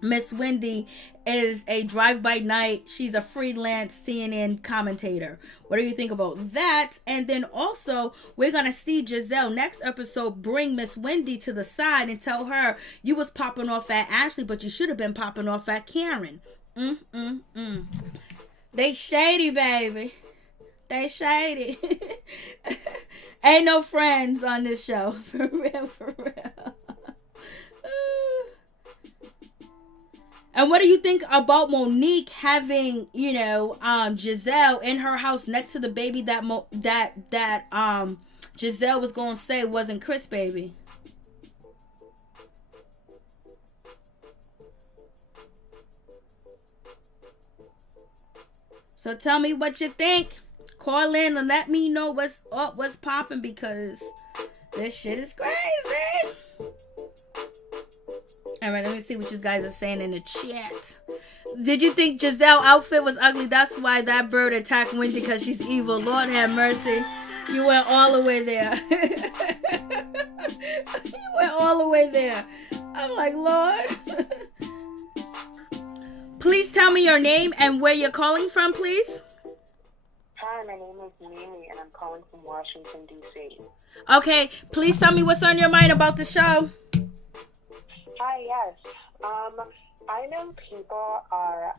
Miss Wendy is a drive-by night, she's a freelance CNN commentator? What do you think about that? And then also, we're gonna see Giselle next episode bring Miss Wendy to the side and tell her, you was popping off at Ashley, but you should have been popping off at Karen. They shady, baby. They shady. Ain't no friends on this show. For real. And what do you think about Monique having, Giselle in her house next to the baby that Giselle was gonna say wasn't Chris' baby? So tell me what you think. Call in and let me know what's up, what's popping, because this shit is crazy. All right, let me see what you guys are saying in the chat. Did you think Giselle's outfit was ugly? That's why that bird attacked Wendy, because she's evil. Lord have mercy. You went all the way there. You went all the way there. I'm like, Lord. Please tell me your name and where you're calling from, please. Hi, my name is Mimi, and I'm calling from Washington, D.C. Okay, please tell me what's on your mind about the show. Hi, yes. I know people are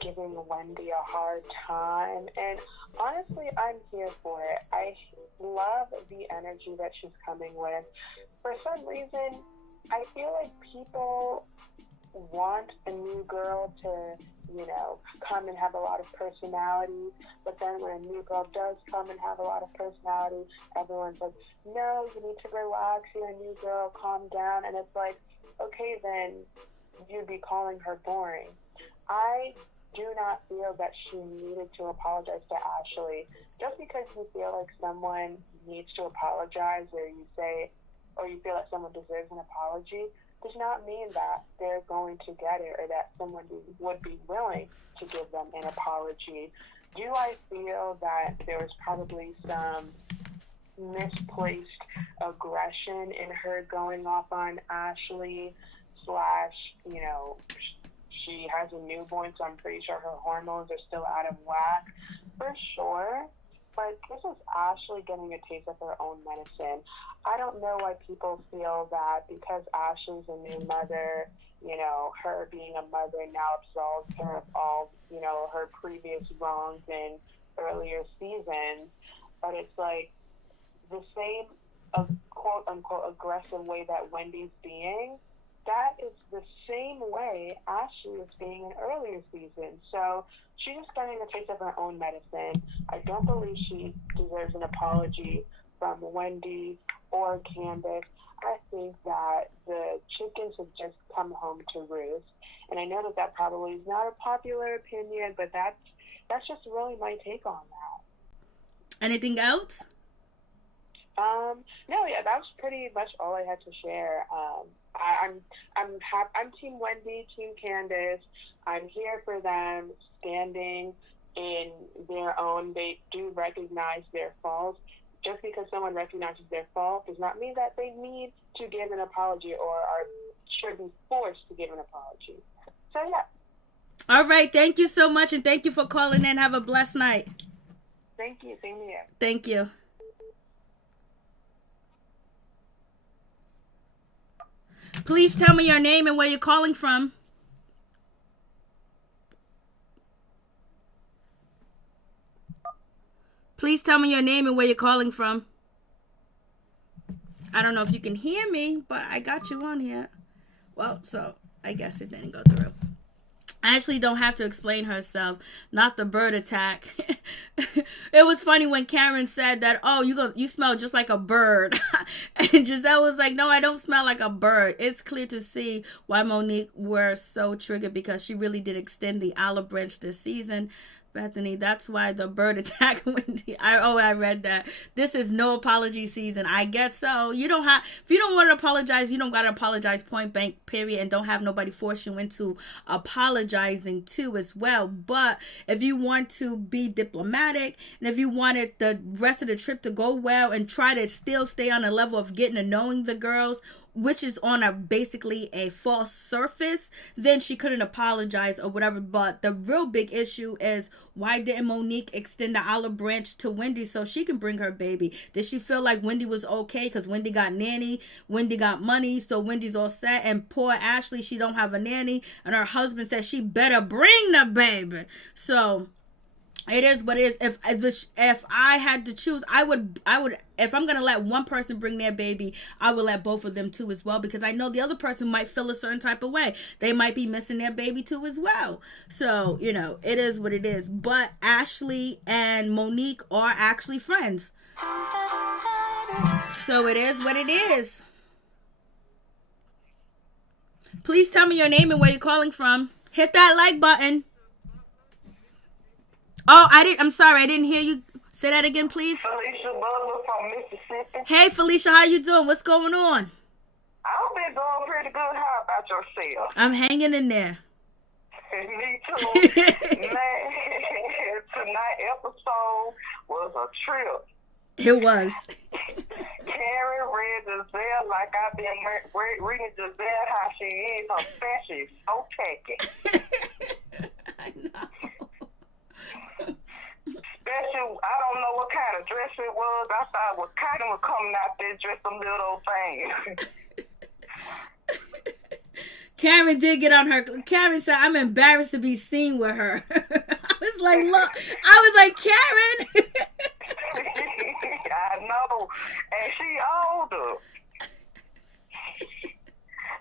giving Wendy a hard time, and honestly, I'm here for it. I love the energy that she's coming with. For some reason, I feel like people want a new girl to, come and have a lot of personality, but then when a new girl does come and have a lot of personality, everyone's like, no, you need to relax, you're a new girl, calm down, and it's like, okay, then you'd be calling her boring. I do not feel that she needed to apologize to Ashley. Just because you feel like someone needs to apologize, or you feel like someone deserves an apology, does not mean that they're going to get it, or that someone would be willing to give them an apology. Do I feel that there was probably some misplaced aggression in her going off on Ashley / she has a newborn, so I'm pretty sure her hormones are still out of whack, for sure. But this is Ashley getting a taste of her own medicine. I don't know why people feel that because Ashley's a new mother, her being a mother now absolves her of all, her previous wrongs in earlier seasons. But it's like the same, quote-unquote, aggressive way that Wendy's being, that is the same way Ashley was being in earlier seasons. So she's just getting a taste of her own medicine. I don't believe she deserves an apology from Wendy or Candice. I think that the chickens have just come home to roost. And I know that that probably is not a popular opinion, but that's just really my take on that. Anything else? No, yeah, that was pretty much all I had to share. I'm Team Wendy, Team Candice. I'm here for them, standing in their own. They do recognize their faults. Just because someone recognizes their fault does not mean that they need to give an apology or should be forced to give an apology. So yeah. All right, thank you so much, and thank you for calling in. Have a blessed night. Thank you. Same here. Thank you. Please tell me your name and where you're calling from. Please tell me your name and where you're calling from. I don't know if you can hear me, but I got you on here. Well, so I guess it didn't go through. Ashley don't have to explain herself. Not the bird attack. It was funny when Karen said that, oh, you smell just like a bird. And Giselle was like, no, I don't smell like a bird. It's clear to see why Monique were so triggered, because she really did extend the olive branch this season. Bethany, that's why the bird attacked Wendy. I read that. This is no apology season. I guess so. If you don't want to apologize, you don't got to apologize, point blank, period. And don't have nobody force you into apologizing too as well. But if you want to be diplomatic, and if you wanted the rest of the trip to go well and try to still stay on the level of getting to knowing the girls, which is on basically a false surface, then she couldn't apologize or whatever. But the real big issue is, why didn't Monique extend the olive branch to Wendy so she can bring her baby? Did she feel like Wendy was okay because Wendy got nanny, Wendy got money, so Wendy's all set? And poor Ashley, she don't have a nanny, and her husband says she better bring the baby. So it is what it is. If I had to choose, I would. If I'm gonna let one person bring their baby, I would let both of them too as well, because I know the other person might feel a certain type of way. They might be missing their baby too as well. So it is what it is. But Ashley and Monique are actually friends. So it is what it is. Please tell me your name and where you're calling from. Hit that like button. Oh, I'm sorry, I didn't hear you. Say that again, please. Felicia Butler from Mississippi. Hey, Felicia, how you doing? What's going on? I've been doing pretty good. How about yourself? I'm hanging in there. Me too. Man, tonight's episode was a trip. It was. Karen read Giselle like I've been reading Giselle how she is. Her fashion is so tacky. I know. Especially, I don't know what kind of dress it was. I thought it was kind of coming out there dressed some little thing. Karen did get on her. Karen said, I'm embarrassed to be seen with her. I was like, look. I was like, Karen. I know. And she older.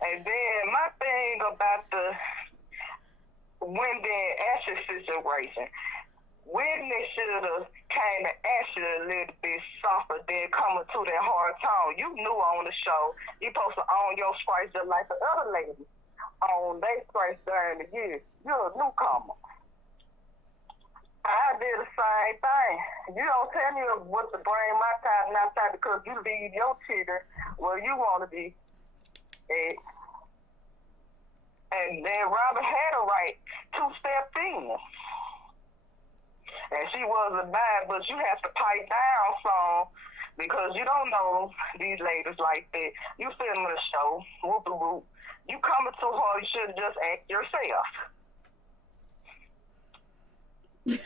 And then my thing about the Wendy and Ashley situation, Whitney should have came to Ashley a little bit softer than coming to that hard tone. You knew on the show you supposed to own your stripes just like the other ladies on their stripes during the year. You're a newcomer. I did the same thing. You don't tell me what to bring my time and outside because you leave your children where you want to be at. And then Robert had a right to step in. And she wasn't bad, but you have to pipe down some because you don't know these ladies like that. You film the show, whoop-a-whoop. You coming too hard, you should just act yourself.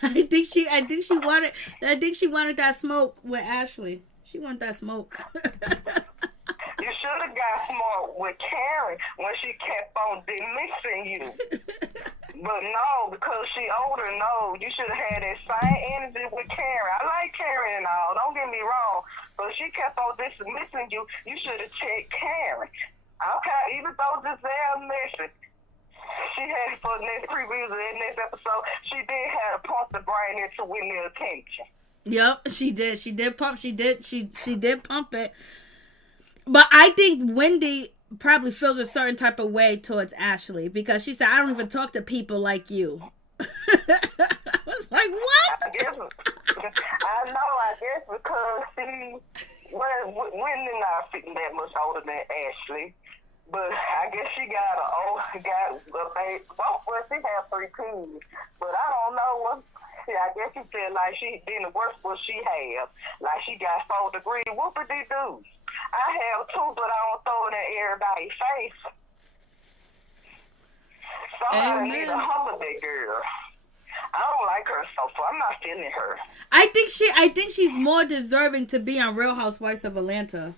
I think she wanted that smoke with Ashley. She wanted that smoke. You should have got smart with Karen when she kept on dismissing you. But no, because she older, no. You should have had that same energy with Karen. I like Karen and all, don't get me wrong. But she kept on dismissing you. You should have checked Karen. Okay, even though Giselle missing, she had for the next previews of that next episode, she did have a point to bring it to Whitney's attention. Yep, she did. She did pump. She did pump it. But I think Wendy probably feels a certain type of way towards Ashley because she said, "I don't even talk to people like you." I was like, "What?" I guess because Wendy not sitting that much older than Ashley, but I guess she got a baby. Well, she had 3 kids, but I don't know what. I guess she feel like she didn't work what she have. Like she got 4 degrees. Whoop-a-dee-doo. I have 2, but I don't throw it in everybody's face. Somebody need to humble that girl. I don't like her so far. I'm not feeling her. I think she's more deserving to be on Real Housewives of Atlanta.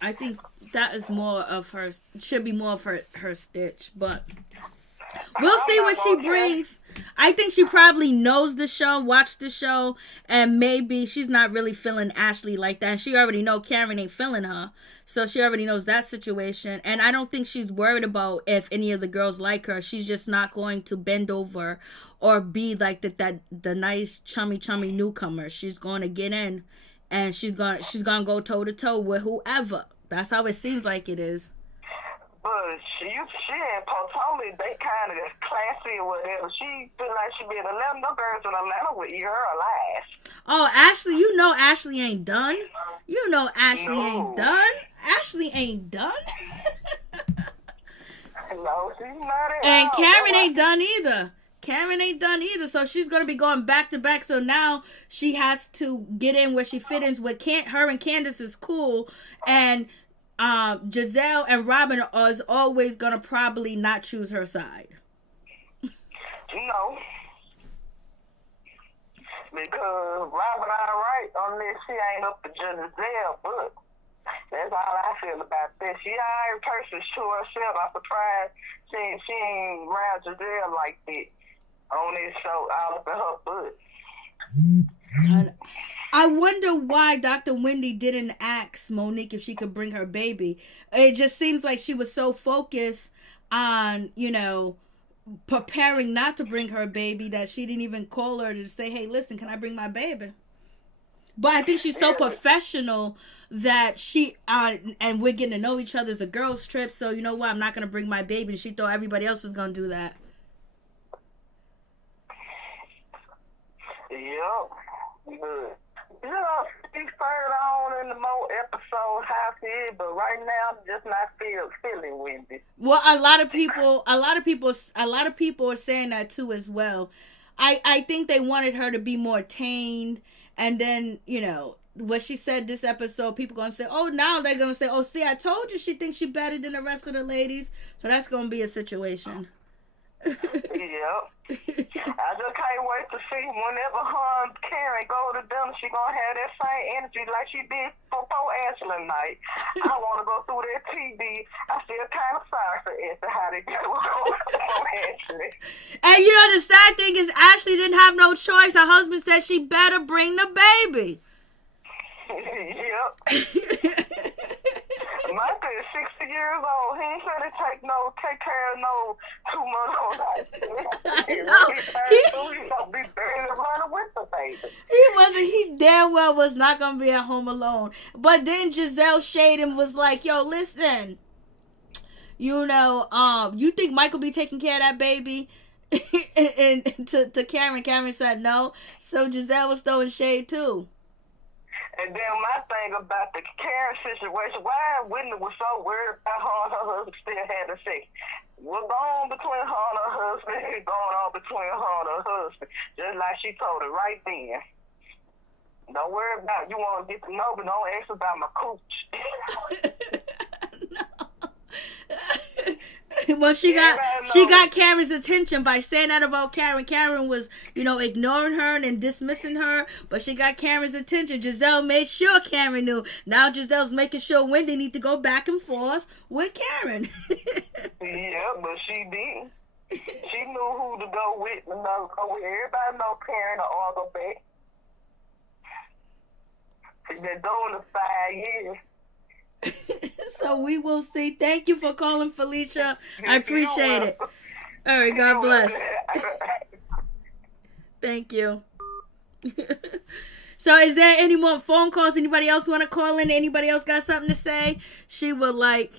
I think that is more of her, should be more of her stitch, but we'll see what she brings. I think she probably knows the show, watched the show, and maybe she's not really feeling Ashley like that. And she already know Karen ain't feeling her, so she already knows that situation. And I don't think she's worried about if any of the girls like her. She's just not going to bend over or be like the nice chummy newcomer. She's going to get in, and she's gonna go toe to toe with whoever. That's how it seems like it is. But she and Potomac, they kind of classy or whatever. She feel like she be in Atlanta. No girls in Atlanta would eat her alive. Oh, Ashley, you know Ashley ain't done. You know Ashley ain't done. Ashley ain't done. No, she's not at And all. Karen ain't done either. Karen ain't done either. So she's going to be going back to back. So now she has to get in where she fit in with her and Candice is cool. And Giselle and Robin is always going to probably not choose her side. No. Because Robin all right unless she ain't up to Giselle, but that's all I feel about this. She all right person to herself. I'm surprised she ain't around Giselle like that on this show all up in her butt. I wonder why Dr. Wendy didn't ask Monique if she could bring her baby. It just seems like she was so focused on, preparing not to bring her baby that she didn't even call her to say, "Hey, listen, can I bring my baby?" But I think she's so professional that she, and we're getting to know each other as a girls trip, so you know what, I'm not going to bring my baby. And she thought everybody else was going to do that. Yep. But, she's further on in the more episode how she is, but right now I'm just not feeling Wendy. Well, a lot of people are saying that too as well. I think they wanted her to be more tamed, and then what she said this episode, people gonna say, "Oh, now they're gonna say, oh, see, I told you she thinks she better than the rest of the ladies." So that's gonna be a situation. Yep. I just can't wait to see whenever her and Karen go to dinner, she gonna have that same energy like she did before Ashley night. I want to go through that TV. I feel kind of sorry for Ashley, how they do before Ashley. And the sad thing is Ashley didn't have no choice. Her husband said she better bring the baby. Yep. Micah is 60 years old. He ain't gonna take care of no 2 months old. He's gonna be barely running with the baby. He damn well was not gonna be at home alone. But then Giselle shaded him, was like, "Yo, listen, you think Mike will be taking care of that baby?" and to Karen said no. So Giselle was throwing shade too. And then my thing about the Karen situation, why Whitney was so worried about her and her husband still having sex. What's going on between her and her husband is going on between her and her husband. Just like she told her right then. Don't worry about it. You want to get to know, but don't ask about my cooch. Well, she got Karen's attention by saying that about Karen. Karen was, ignoring her and dismissing her, but she got Karen's attention. Giselle made sure Karen knew. Now Giselle's making sure Wendy need to go back and forth with Karen. Yeah, but she didn't. She knew who to go with. Everybody know Karen or Arthur back. She's been doing it 5 years. So we will see. Thank you for calling, Felicia. I appreciate it. All right, God bless. Thank you. So is there any more phone calls? Anybody else want to call in? Anybody else got something to say? She would like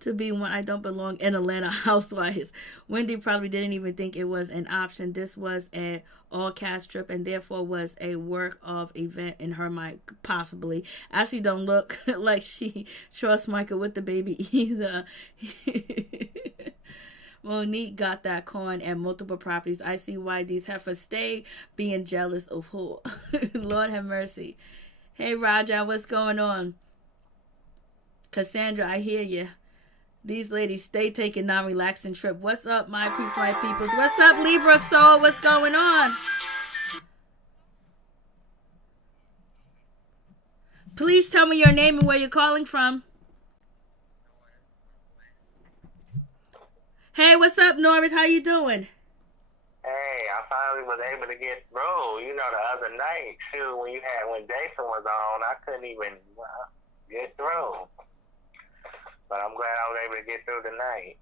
to be one. I don't belong in Atlanta Housewives. Wendy probably didn't even think it was an option. This was an all-cash trip and therefore was a work of event in her mind, possibly. Actually don't look like she trusts Michael with the baby either. Monique got that coin and multiple properties. I see why these heifers stay being jealous of who. Lord have mercy. Hey, Raja, what's going on? Cassandra, I hear you. These ladies stay taking non-relaxing trip. What's up, my peoples? What's up, Libra Soul? What's going on? Please tell me your name and where you're calling from. Hey, what's up, Norris? How you doing? Hey, I finally was able to get through. You know, the other night, too, when Jason was on, I couldn't even get through. But I'm glad I was able to get through tonight.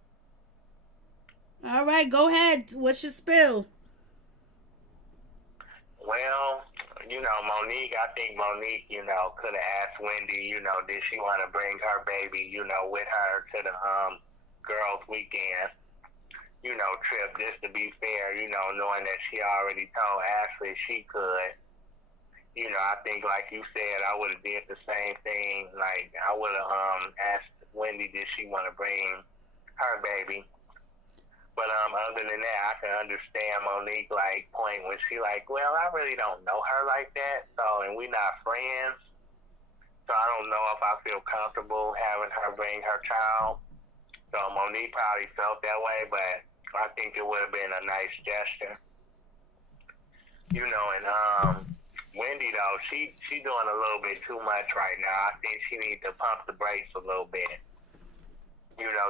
All right, go ahead. What's your spill? Well, Monique, I think Monique, could have asked Wendy, did she want to bring her baby, with her to the girls' weekend, trip, just to be fair, knowing that she already told Ashley she could. I think, like you said, I would have did the same thing. Like, I would have asked Wendy, did she want to bring her baby? But other than that, I can understand Monique, point when she well, I really don't know her like that, and we not friends, so I don't know if I feel comfortable having her bring her child. So Monique probably felt that way, but I think it would have been a nice gesture. And Wendy, though, she doing a little bit too much right now. I think she needs to pump the brakes a little bit.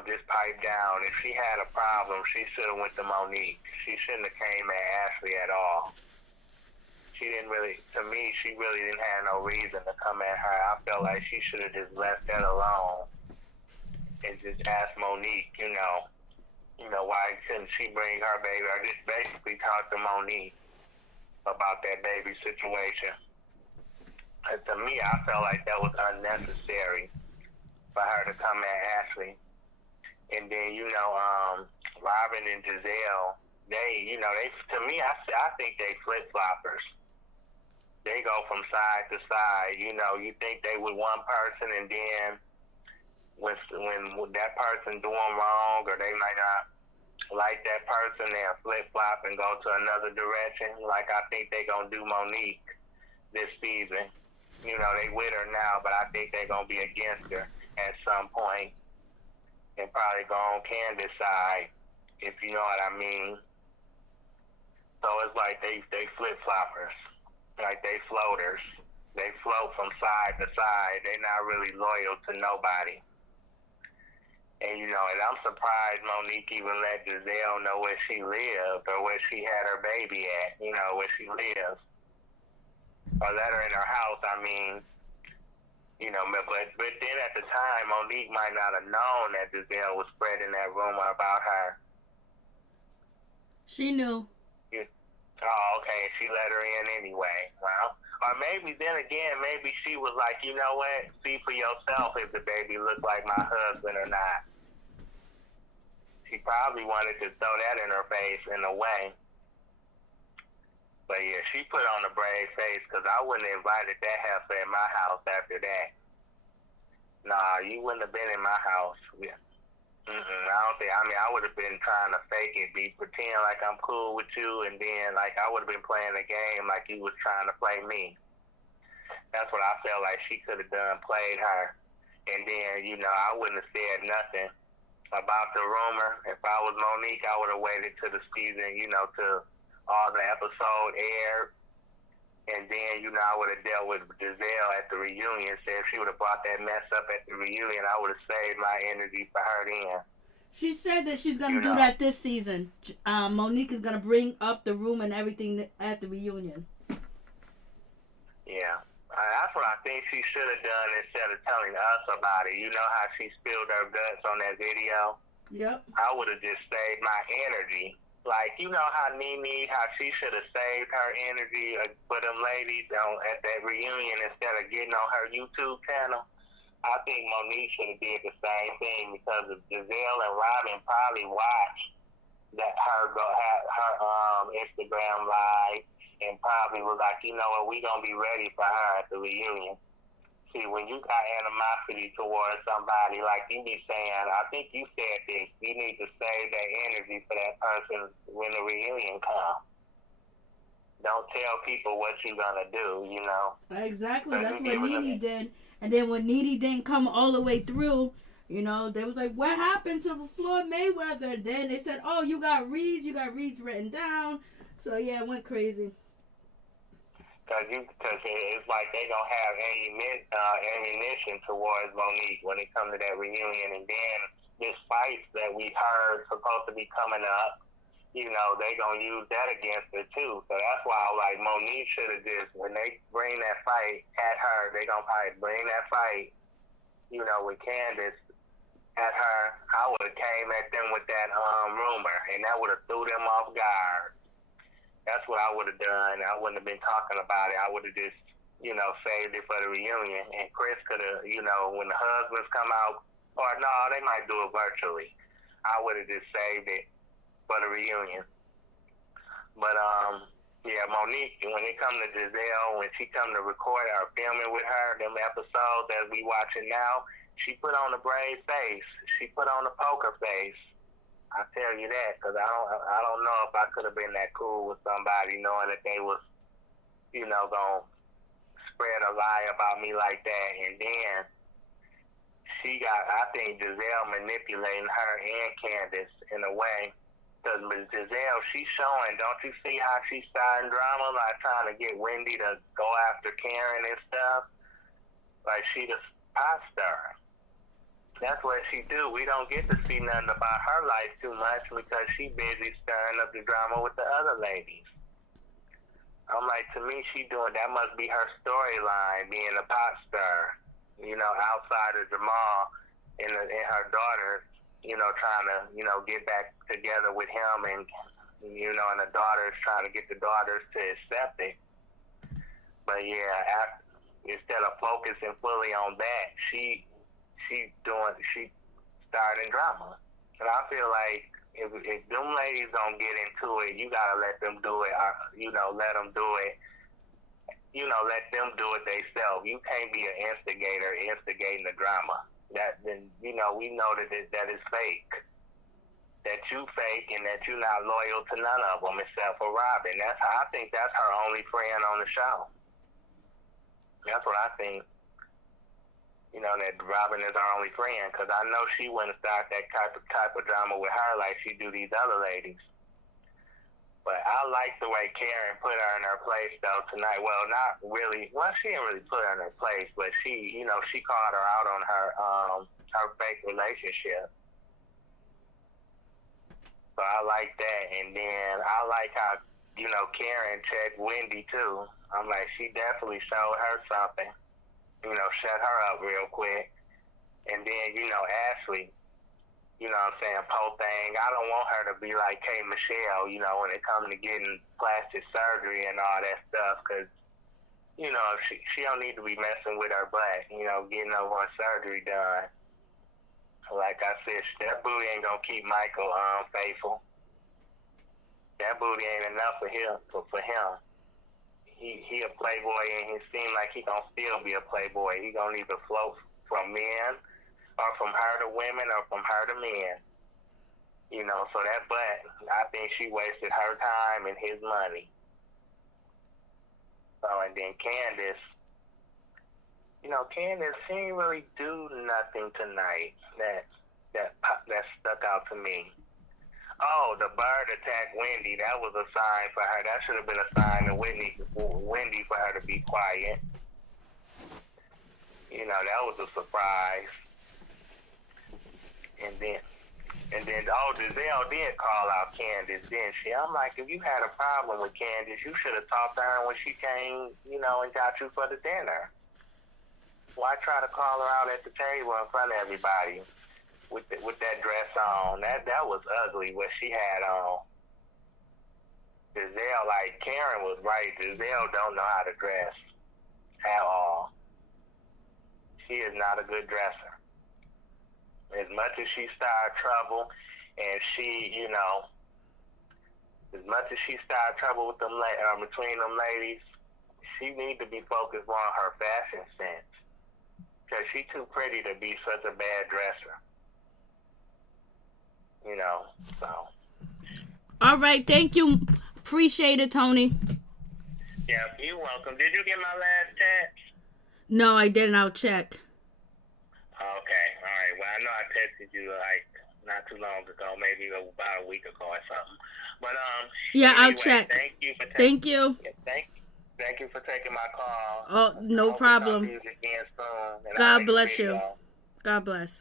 Just pipe down. If she had a problem, she should have went to Monique. She shouldn't have came at Ashley at all. She didn't really, to me, she really didn't have no reason to come at her. I felt like she should have just left that alone and just ask Monique, why couldn't she bring her baby, or just basically talk to Monique about that baby situation. And to me, I felt like that was unnecessary for her to come at Ashley. And then, Robin and Giselle, they, to me, I think they flip-floppers. They go from side to side. You think they with one person, and then when that person doing wrong, or they might not like that person, they'll flip-flop and go to another direction. Like, I think they going to do Monique this season. They with her now, but I think they going to be against her at some point, and probably go on Candice's side, if you know what I mean. So it's like they flip-floppers. Like, they floaters. They float from side to side. They're not really loyal to nobody. And, and I'm surprised Monique even let Giselle know where she lived, or where she had her baby at, where she lives. Or let her in her house, I mean. But then at the time, Monique might not have known that Giselle was spreading that rumor about her. She knew. Oh, okay. She let her in anyway. Well, or maybe then again, maybe she was like, you know what? See for yourself if the baby looked like my husband or not. She probably wanted to throw that in her face in a way. But yeah, she put on a brave face, because I wouldn't have invited that heifer in my house after that. Nah, you wouldn't have been in my house. Yeah. I don't think, I would have been trying to fake it, pretend like I'm cool with you, and then, I would have been playing a game like you was trying to play me. That's what I felt like she could have done, played her. And then, I wouldn't have said nothing about the rumor. If I was Monique, I would have waited till the season, till all the episode aired. And then, I would have dealt with Giselle at the reunion. So if she would have brought that mess up at the reunion, I would have saved my energy for her then. She said that she's going to do that this season. Monique is going to bring up the room and everything at the reunion. Yeah. That's what I think she should have done instead of telling us about it. You know how she spilled her guts on that video? Yep. I would have just saved my energy. Like, you know how Nene, how she should have saved her energy for them ladies at that reunion instead of getting on her YouTube channel? I think Monique should have did the same thing because of Giselle and Robin probably watched her Instagram live and probably was like, you know what, we gonna be ready for her at the reunion. See, when you got animosity towards somebody, like you be saying, I think you said this, you need to save that energy for that person when the reunion comes. Don't tell people what you're gonna do, you know. Exactly, that's what Nene did. And then when Nene didn't come all the way through, you know, they was like, what happened to Floyd Mayweather? And then they said, oh, you got reads written down. So yeah, it went crazy. Because it's like they gonna have ammunition towards Monique when it comes to that reunion, and then this fight that we heard supposed to be coming up, you know, they gonna use that against her too. So that's why like Monique should have just, when they bring that fight at her, they gonna probably bring that fight, you know, with Candice at her. I would have came at them with that rumor, and that would have threw them off guard. That's what I would have done. I wouldn't have been talking about it. I would have just, you know, saved it for the reunion. And Chris could have, you know, when the husbands come out, or no, they might do it virtually. I would have just saved it for the reunion. But, yeah, Monique, when it comes to Giselle, when she come to record or filming with her, them episodes that we watching now, she put on a brave face. She put on a poker face. I tell you that, because I don't know if I could have been that cool with somebody knowing that they was, you know, going to spread a lie about me like that. And then I think Giselle manipulating her and Candice in a way. Because Giselle, she's showing, don't you see how she's starting drama, like trying to get Wendy to go after Karen and stuff? Like she the pot star. That's what she do. We don't get to see nothing about her life too much because she busy stirring up the drama with the other ladies. I'm like, to me, that must be her storyline, being a pop star, you know, outside of Jamal and her daughter, you know, trying to, you know, get back together with him, and, you know, and the daughters trying to get the daughters to accept it. But yeah, instead of focusing fully on that, she starting drama. And I feel like if them ladies don't get into it, you gotta let them do it. You know, let them do it. You know, let them do it themselves. You can't be an instigator instigating the drama. Then you know, we know that is fake. That you fake and that you're not loyal to none of them except for Robin. I think that's her only friend on the show. That's what I think. You know, that Robin is our only friend, because I know she wouldn't start that type of drama with her like she do these other ladies. But I like the way Karen put her in her place, though, tonight. Well, not really. Well, she didn't really put her in her place, but she, you know, she called her out on her fake relationship. So I like that. And then I like how, you know, Karen checked Wendy, too. I'm like, she definitely showed her something. You know, shut her up real quick. And then, you know, Ashley, you know what I'm saying, Poe thing, I don't want her to be like K. Michelle, you know, when it comes to getting plastic surgery and all that stuff, because, you know, she don't need to be messing with her butt, you know, getting her surgery done. Like I said, that booty ain't going to keep Michael faithful. That booty ain't enough for him. He a playboy, and it seems like he gonna still be a playboy. He gonna either float from men, or from her to women, or from her to men. You know, so that butt, I think she wasted her time and his money. So, and then Candice, you know, Candice, she didn't really do nothing tonight that stuck out to me. Oh, the bird attacked Wendy. That was a sign for her. That should have been a sign to Wendy for her to be quiet. You know, that was a surprise. And then, Giselle did call out Candice, didn't she? I'm like, if you had a problem with Candice, you should have talked to her when she came, you know, and got you for the dinner. Why try to call her out at the table in front of everybody? With that dress on, that was ugly what she had on. Giselle, like Karen was right. Giselle don't know how to dress at all. She is not a good dresser. As much as she started trouble, and she, as much as she started trouble with them between them ladies, she needs to be focused on her fashion sense, because she's too pretty to be such a bad dresser. So. All right, thank you. Appreciate it, Tony. Yeah, you're welcome. Did you get my last text? No, I didn't. I'll check. Okay, all right. Well, I know I texted you like not too long ago, maybe about a week ago or something. But yeah, anyway, I'll check. Thank you. Thank you for taking my call. Oh, no problem. We'll talk to you again soon, God bless you. God bless.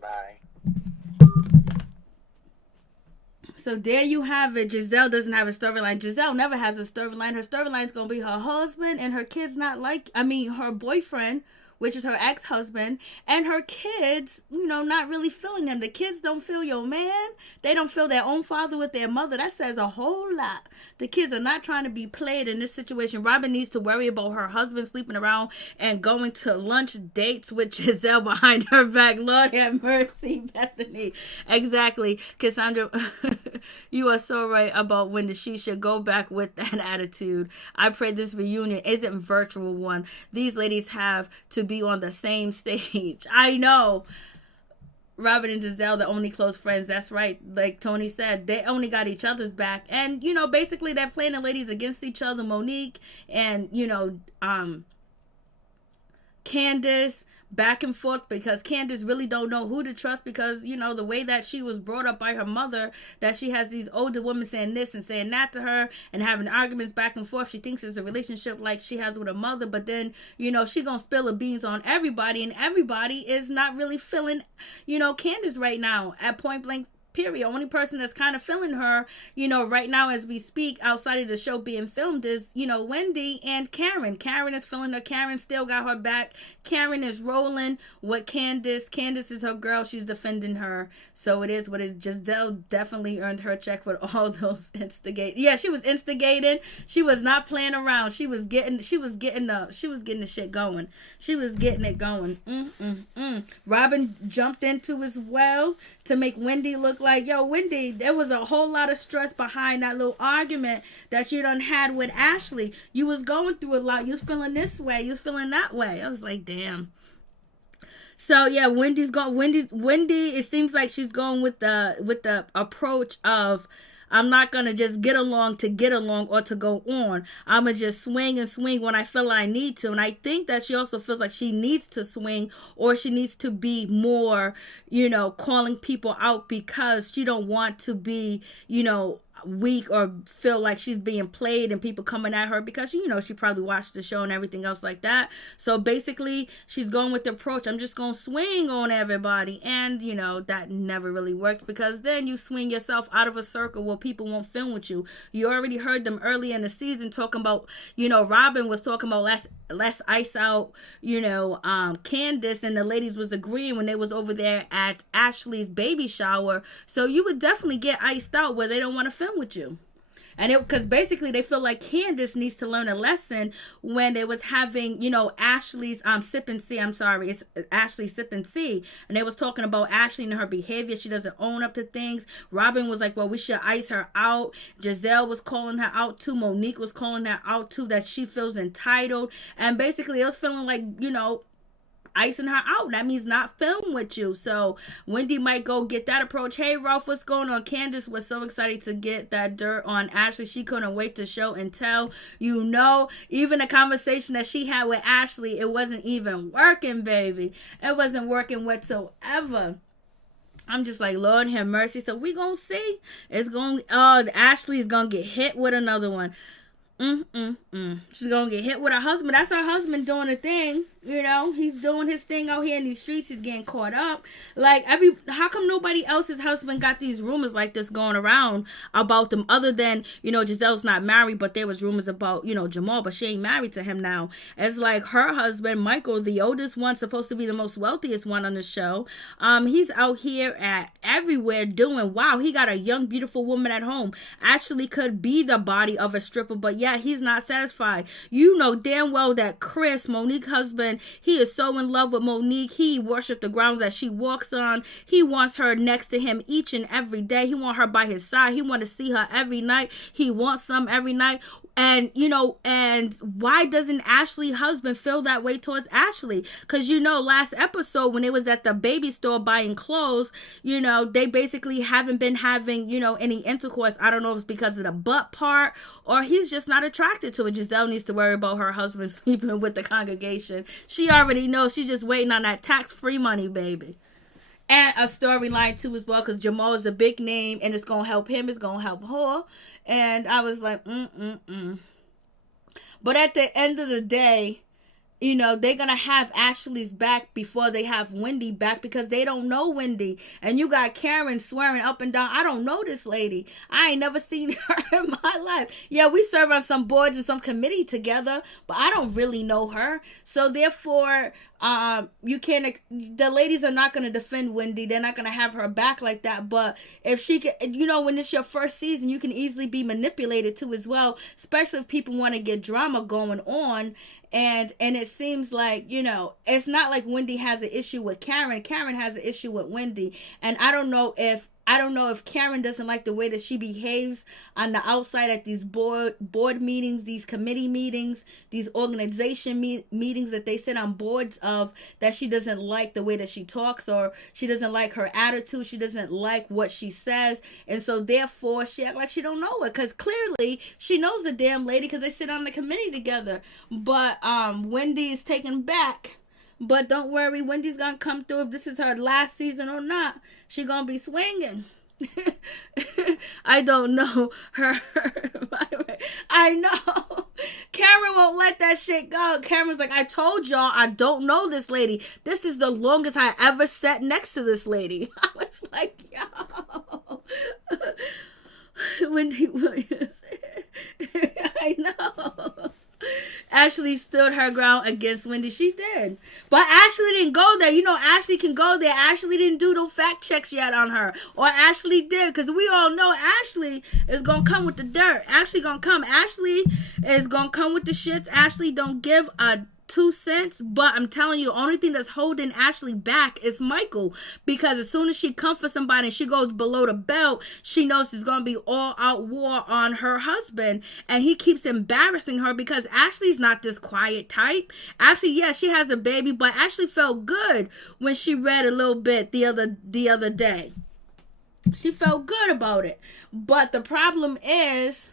Bye. So there you have it. Giselle doesn't have a storyline. Giselle never has a storyline. Her storyline is going to be her husband and her kids her boyfriend, which is her ex-husband, and her kids, not really feeling him. The kids don't feel your man. They don't feel their own father with their mother. That says a whole lot. The kids are not trying to be played in this situation. Robin needs to worry about her husband sleeping around and going to lunch dates with Giselle behind her back. Lord have mercy, Bethany. Exactly. Cassandra, you are so right about when she should go back with that attitude. I pray this reunion isn't virtual one. These ladies have to be on the same stage. I know. Robin and Giselle, the only close friends. That's right. Like Tony said, they only got each other's back. And, basically they're playing the ladies against each other. Monique and, Candice, back and forth, because Candice really don't know who to trust, because the way that she was brought up by her mother, that she has these older women saying this and saying that to her and having arguments back and forth. She thinks it's a relationship like she has with her mother, but then she gonna spill the beans on everybody, and everybody is not really feeling Candice right now at point blank period. Only person that's kind of feeling her, right now as we speak, outside of the show being filmed, is, Wendy and Karen. Karen is feeling her. Karen still got her back. Karen is rolling with Candice. Candice is her girl. She's defending her. So it is what it is. Giselle definitely earned her check with all those instigating. Yeah, she was instigating. She was not playing around. She was getting the shit going. She was getting it going. Robin jumped into as well to make Wendy look like, yo, Wendy, there was a whole lot of stress behind that little argument that you done had with Ashley. You was going through a lot. You was feeling this way. You was feeling that way. I was like, damn. So yeah, Wendy, it seems like she's going with the approach of, I'm not going to just get along to get along or to go on. I'm going to just swing and swing when I feel I need to. And I think that she also feels like she needs to swing, or she needs to be more, calling people out, because she don't want to be, weak or feel like she's being played and people coming at her, because she probably watched the show and everything else like that. So basically she's going with the approach, I'm just gonna swing on everybody, and that never really works, because then you swing yourself out of a circle where people won't film with you. You already heard them early in the season talking about, Robin was talking about let's ice out, Candice, and the ladies was agreeing when they was over there at Ashley's baby shower. So you would definitely get iced out where they don't want to film with you. And because basically they feel like Candice needs to learn a lesson when they was having, Ashley's sip and see. I'm sorry, it's Ashley sip and see. And they was talking about Ashley and her behavior. She doesn't own up to things. Robin was like, well, we should ice her out. Giselle was calling her out too. Monique was calling her out too, that she feels entitled. And basically it was feeling like, icing her out. That means not film with you. So Wendy might go get that approach. Hey, Ralph, what's going on? Candice was so excited to get that dirt on Ashley. She couldn't wait to show and tell. Even the conversation that she had with Ashley, it wasn't even working, baby. It wasn't working whatsoever. I'm just like, Lord have mercy. So we gonna see. Ashley is gonna get hit with another one. She's gonna get hit with her husband. That's her husband doing a thing. You know, he's doing his thing out here in these streets. He's getting caught up. Like, how come nobody else's husband got these rumors like this going around about them, other than, you know, Giselle's not married, but there was rumors about, you know, Jamal, but she ain't married to him now. It's like her husband, Michael, the oldest one, supposed to be the most wealthiest one on the show. He's out here at everywhere doing, wow, he got a young, beautiful woman at home. Actually could be the body of a stripper, but yeah, he's not satisfied. You know damn well that Chris, Monique's husband, he is so in love with Monique. He worships the grounds that she walks on. He wants her next to him each and every day. He wants her by his side. He wants to see her every night. He wants some every night. And, you know, and why doesn't Ashley's husband feel that way towards Ashley? Because, you know, last episode when it was at the baby store buying clothes, you know, they basically haven't been having, you know, any intercourse. I don't know if it's because of the butt part or he's just not attracted to it. Giselle needs to worry about her husband sleeping with the congregation. She already knows. She's just waiting on that tax-free money, baby. And a storyline too as well, because Jamal is a big name and it's going to help him. It's going to help her. And I was like, But at the end of the day, you know, they're going to have Ashley's back before they have Wendy back because they don't know Wendy. And you got Karen swearing up and down, I don't know this lady. I ain't never seen her in my life. Yeah, we serve on some boards and some committee together, but I don't really know her. So therefore, you can't, the ladies are not going to defend Wendy. They're not going to have her back like that. But if she can, you know, when it's your first season, you can easily be manipulated too as well, especially if people want to get drama going on. And it seems like, you know, it's not like Wendy has an issue with Karen. Karen has an issue with Wendy. And I don't know if Karen doesn't like the way that she behaves on the outside at these board meetings, these committee meetings, these organization meetings that they sit on boards of, that she doesn't like the way that she talks, or she doesn't like her attitude. She doesn't like what she says. And so therefore she act like she don't know it, because clearly she knows the damn lady because they sit on the committee together. But Wendy is taken back. But don't worry, Wendy's gonna come through. If this is her last season or not, she gonna be swinging. I don't know her. I know Karen won't let that shit go. Karen's like, I told y'all I don't know this lady. This is the longest I ever sat next to this lady. I was like, yo, Wendy Williams. I know. Ashley stood her ground against Wendy. She did. But Ashley didn't go there. You know, Ashley can go there. Ashley didn't do no fact checks yet on her. Or Ashley did. Because we all know Ashley is going to come with the dirt. Ashley going to come. Ashley is going to come with the shits. Ashley don't give a 2 cents, but I'm telling you, the only thing that's holding Ashley back is Michael, because as soon as she comes for somebody and she goes below the belt, she knows it's gonna be all out war on her husband, and he keeps embarrassing her because Ashley's not this quiet type. Ashley, yeah, she has a baby, but Ashley felt good when she read a little bit the other day. She felt good about it, but the problem is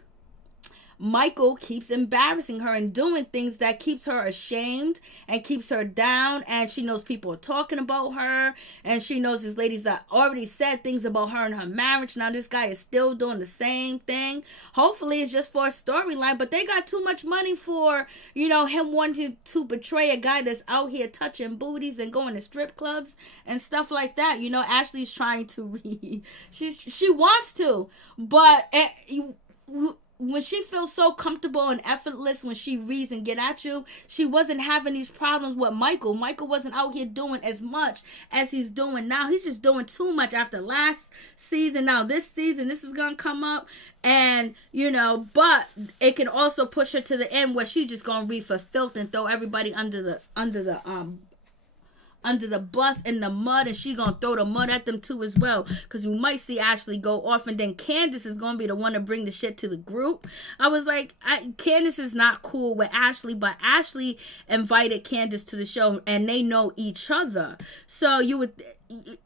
Michael keeps embarrassing her and doing things that keeps her ashamed and keeps her down, and she knows people are talking about her, and she knows these ladies that already said things about her and her marriage. Now this guy is still doing the same thing. Hopefully it's just for a storyline, but they got too much money for, you know, him wanting to portray a guy that's out here touching booties and going to strip clubs and stuff like that. You know, Ashley's trying to read. She wants to, but when she feels so comfortable and effortless when she reads and get at you, she wasn't having these problems with Michael. Michael wasn't out here doing as much as he's doing now. He's just doing too much after last season. Now this season, this is going to come up, and, you know, but it can also push her to the end where she's just going to read for filth and throw everybody under the bus in the mud, and she gonna throw the mud at them too as well, because we might see Ashley go off, and then Candice is gonna be the one to bring the shit to the group. I was like, Candice is not cool with Ashley, but Ashley invited Candice to the show and they know each other, so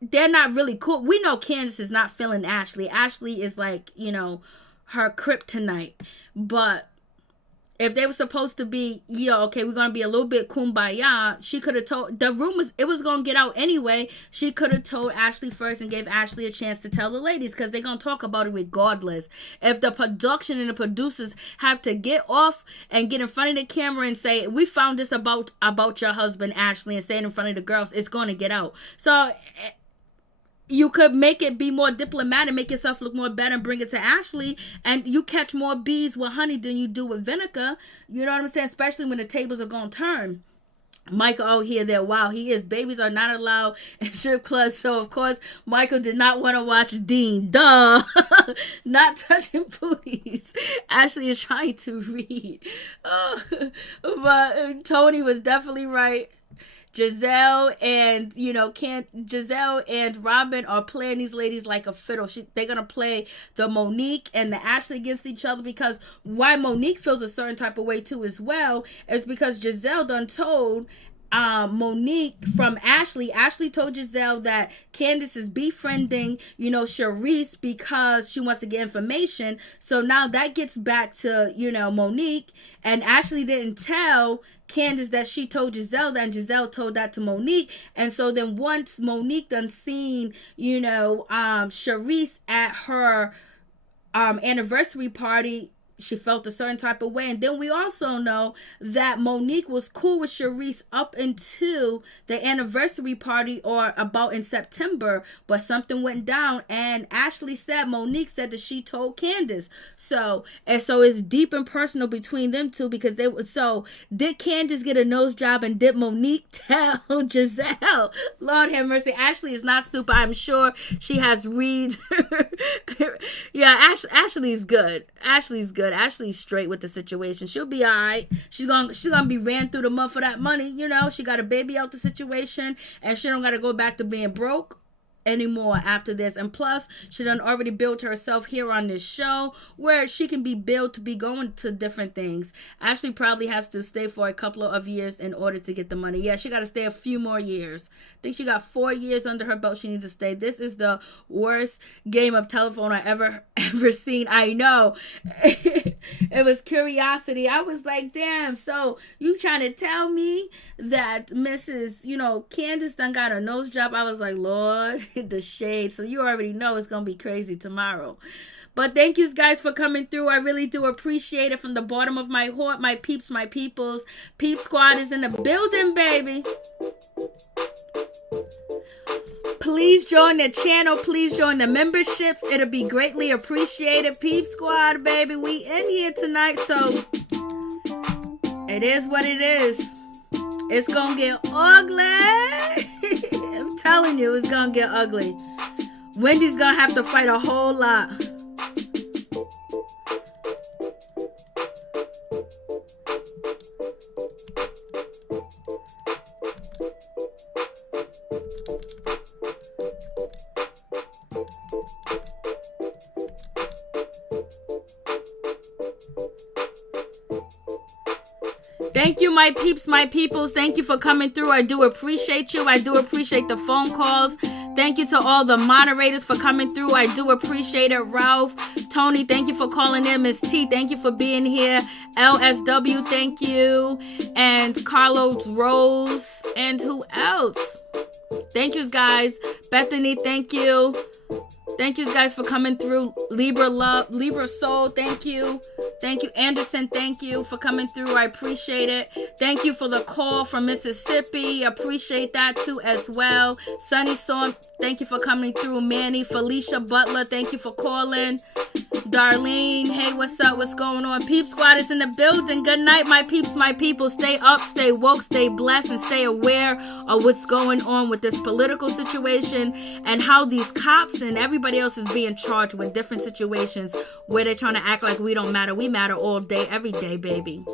they're not really cool. We know Candice is not feeling Ashley. Ashley is like, you know, her kryptonite, but if they were supposed to be, okay, we're going to be a little bit kumbaya, she could have told, the rumors, it was going to get out anyway. She could have told Ashley first and gave Ashley a chance to tell the ladies, because they're going to talk about it regardless. If the production and the producers have to get off and get in front of the camera and say, we found this about your husband, Ashley, and say it in front of the girls, it's going to get out. So you could make it be more diplomatic, make yourself look more better, and bring it to Ashley, and you catch more bees with honey than you do with vinegar. You know what I'm saying? Especially when the tables are going to turn. Michael here, there. Wow, he is. Babies are not allowed in strip clubs. So, of course, Michael did not want to watch Dean. Duh. Not touching booties. Ashley is trying to read. But Tony was definitely right. Giselle and Giselle and Robin are playing these ladies like a fiddle. They're gonna play the Monique and the Ashley against each other, because why Monique feels a certain type of way too as well is because Giselle done told Monique from Ashley. Ashley told Giselle that Candice is befriending, Charisse because she wants to get information. So now that gets back to, Monique, and Ashley didn't tell Candice that she told Giselle that, and Giselle told that to Monique. And so then once Monique done seen, Charisse at her anniversary party, she felt a certain type of way. And then we also know that Monique was cool with Charisse up until the anniversary party, or about in September, but something went down, and Monique said that she told Candice. So it's deep and personal between them two, because did Candice get a nose job, and did Monique tell Giselle? Lord have mercy. Ashley is not stupid. I'm sure she has reads. Yeah, Ashley's good. Ashley's straight with the situation. She'll be all right. She's gonna be ran through the mud for that money. She got a baby out the situation, and she don't got to go back to being broke anymore after this. And plus, she done already built herself here on this show, where she can be built to be going to different things. Ashley probably has to stay for a couple of years in order to get the money. Yeah, she got to stay a few more years. I think she got 4 years under her belt. She needs to stay. This is the worst game of telephone I ever seen. I know. It was curiosity. I was like, damn, so you trying to tell me that Mrs. Candice done got a nose job? I was like, Lord, the shade. So you already know it's gonna be crazy tomorrow. But thank you guys for coming through. I really do appreciate it from the bottom of my heart. My peeps, my peoples. Peep Squad is in the building, baby. Please join the channel. Please join the memberships. It'll be greatly appreciated. Peep Squad, baby. We in here tonight, so it is what it is. It's gonna get ugly. I'm telling you, it's gonna get ugly. Wendy's gonna have to fight a whole lot. Thank you, my peeps, my peoples. Thank you for coming through. I do appreciate you. I do appreciate the phone calls. Thank you to all the moderators for coming through. I do appreciate it. Ralph, Tony, thank you for calling in. Miss T, thank you for being here. LSW, thank you. And Carlos Rose. And who else? Thank you, guys. Bethany, thank you. Thank you guys for coming through. Libra Soul, thank you. Thank you. Anderson, thank you for coming through. I appreciate it. Thank you for the call from Mississippi. Appreciate that too as well. Sunny Storm, thank you for coming through. Manny, Felicia Butler, thank you for calling. Darlene, hey, what's up? What's going on? Peep Squad is in the building. Good night, my peeps, my people. Stay up, stay woke, stay blessed, and stay aware of what's going on with this political situation and how these cops and everybody else is being charged with different situations where they're trying to act like we don't matter. We matter all day, every day, baby.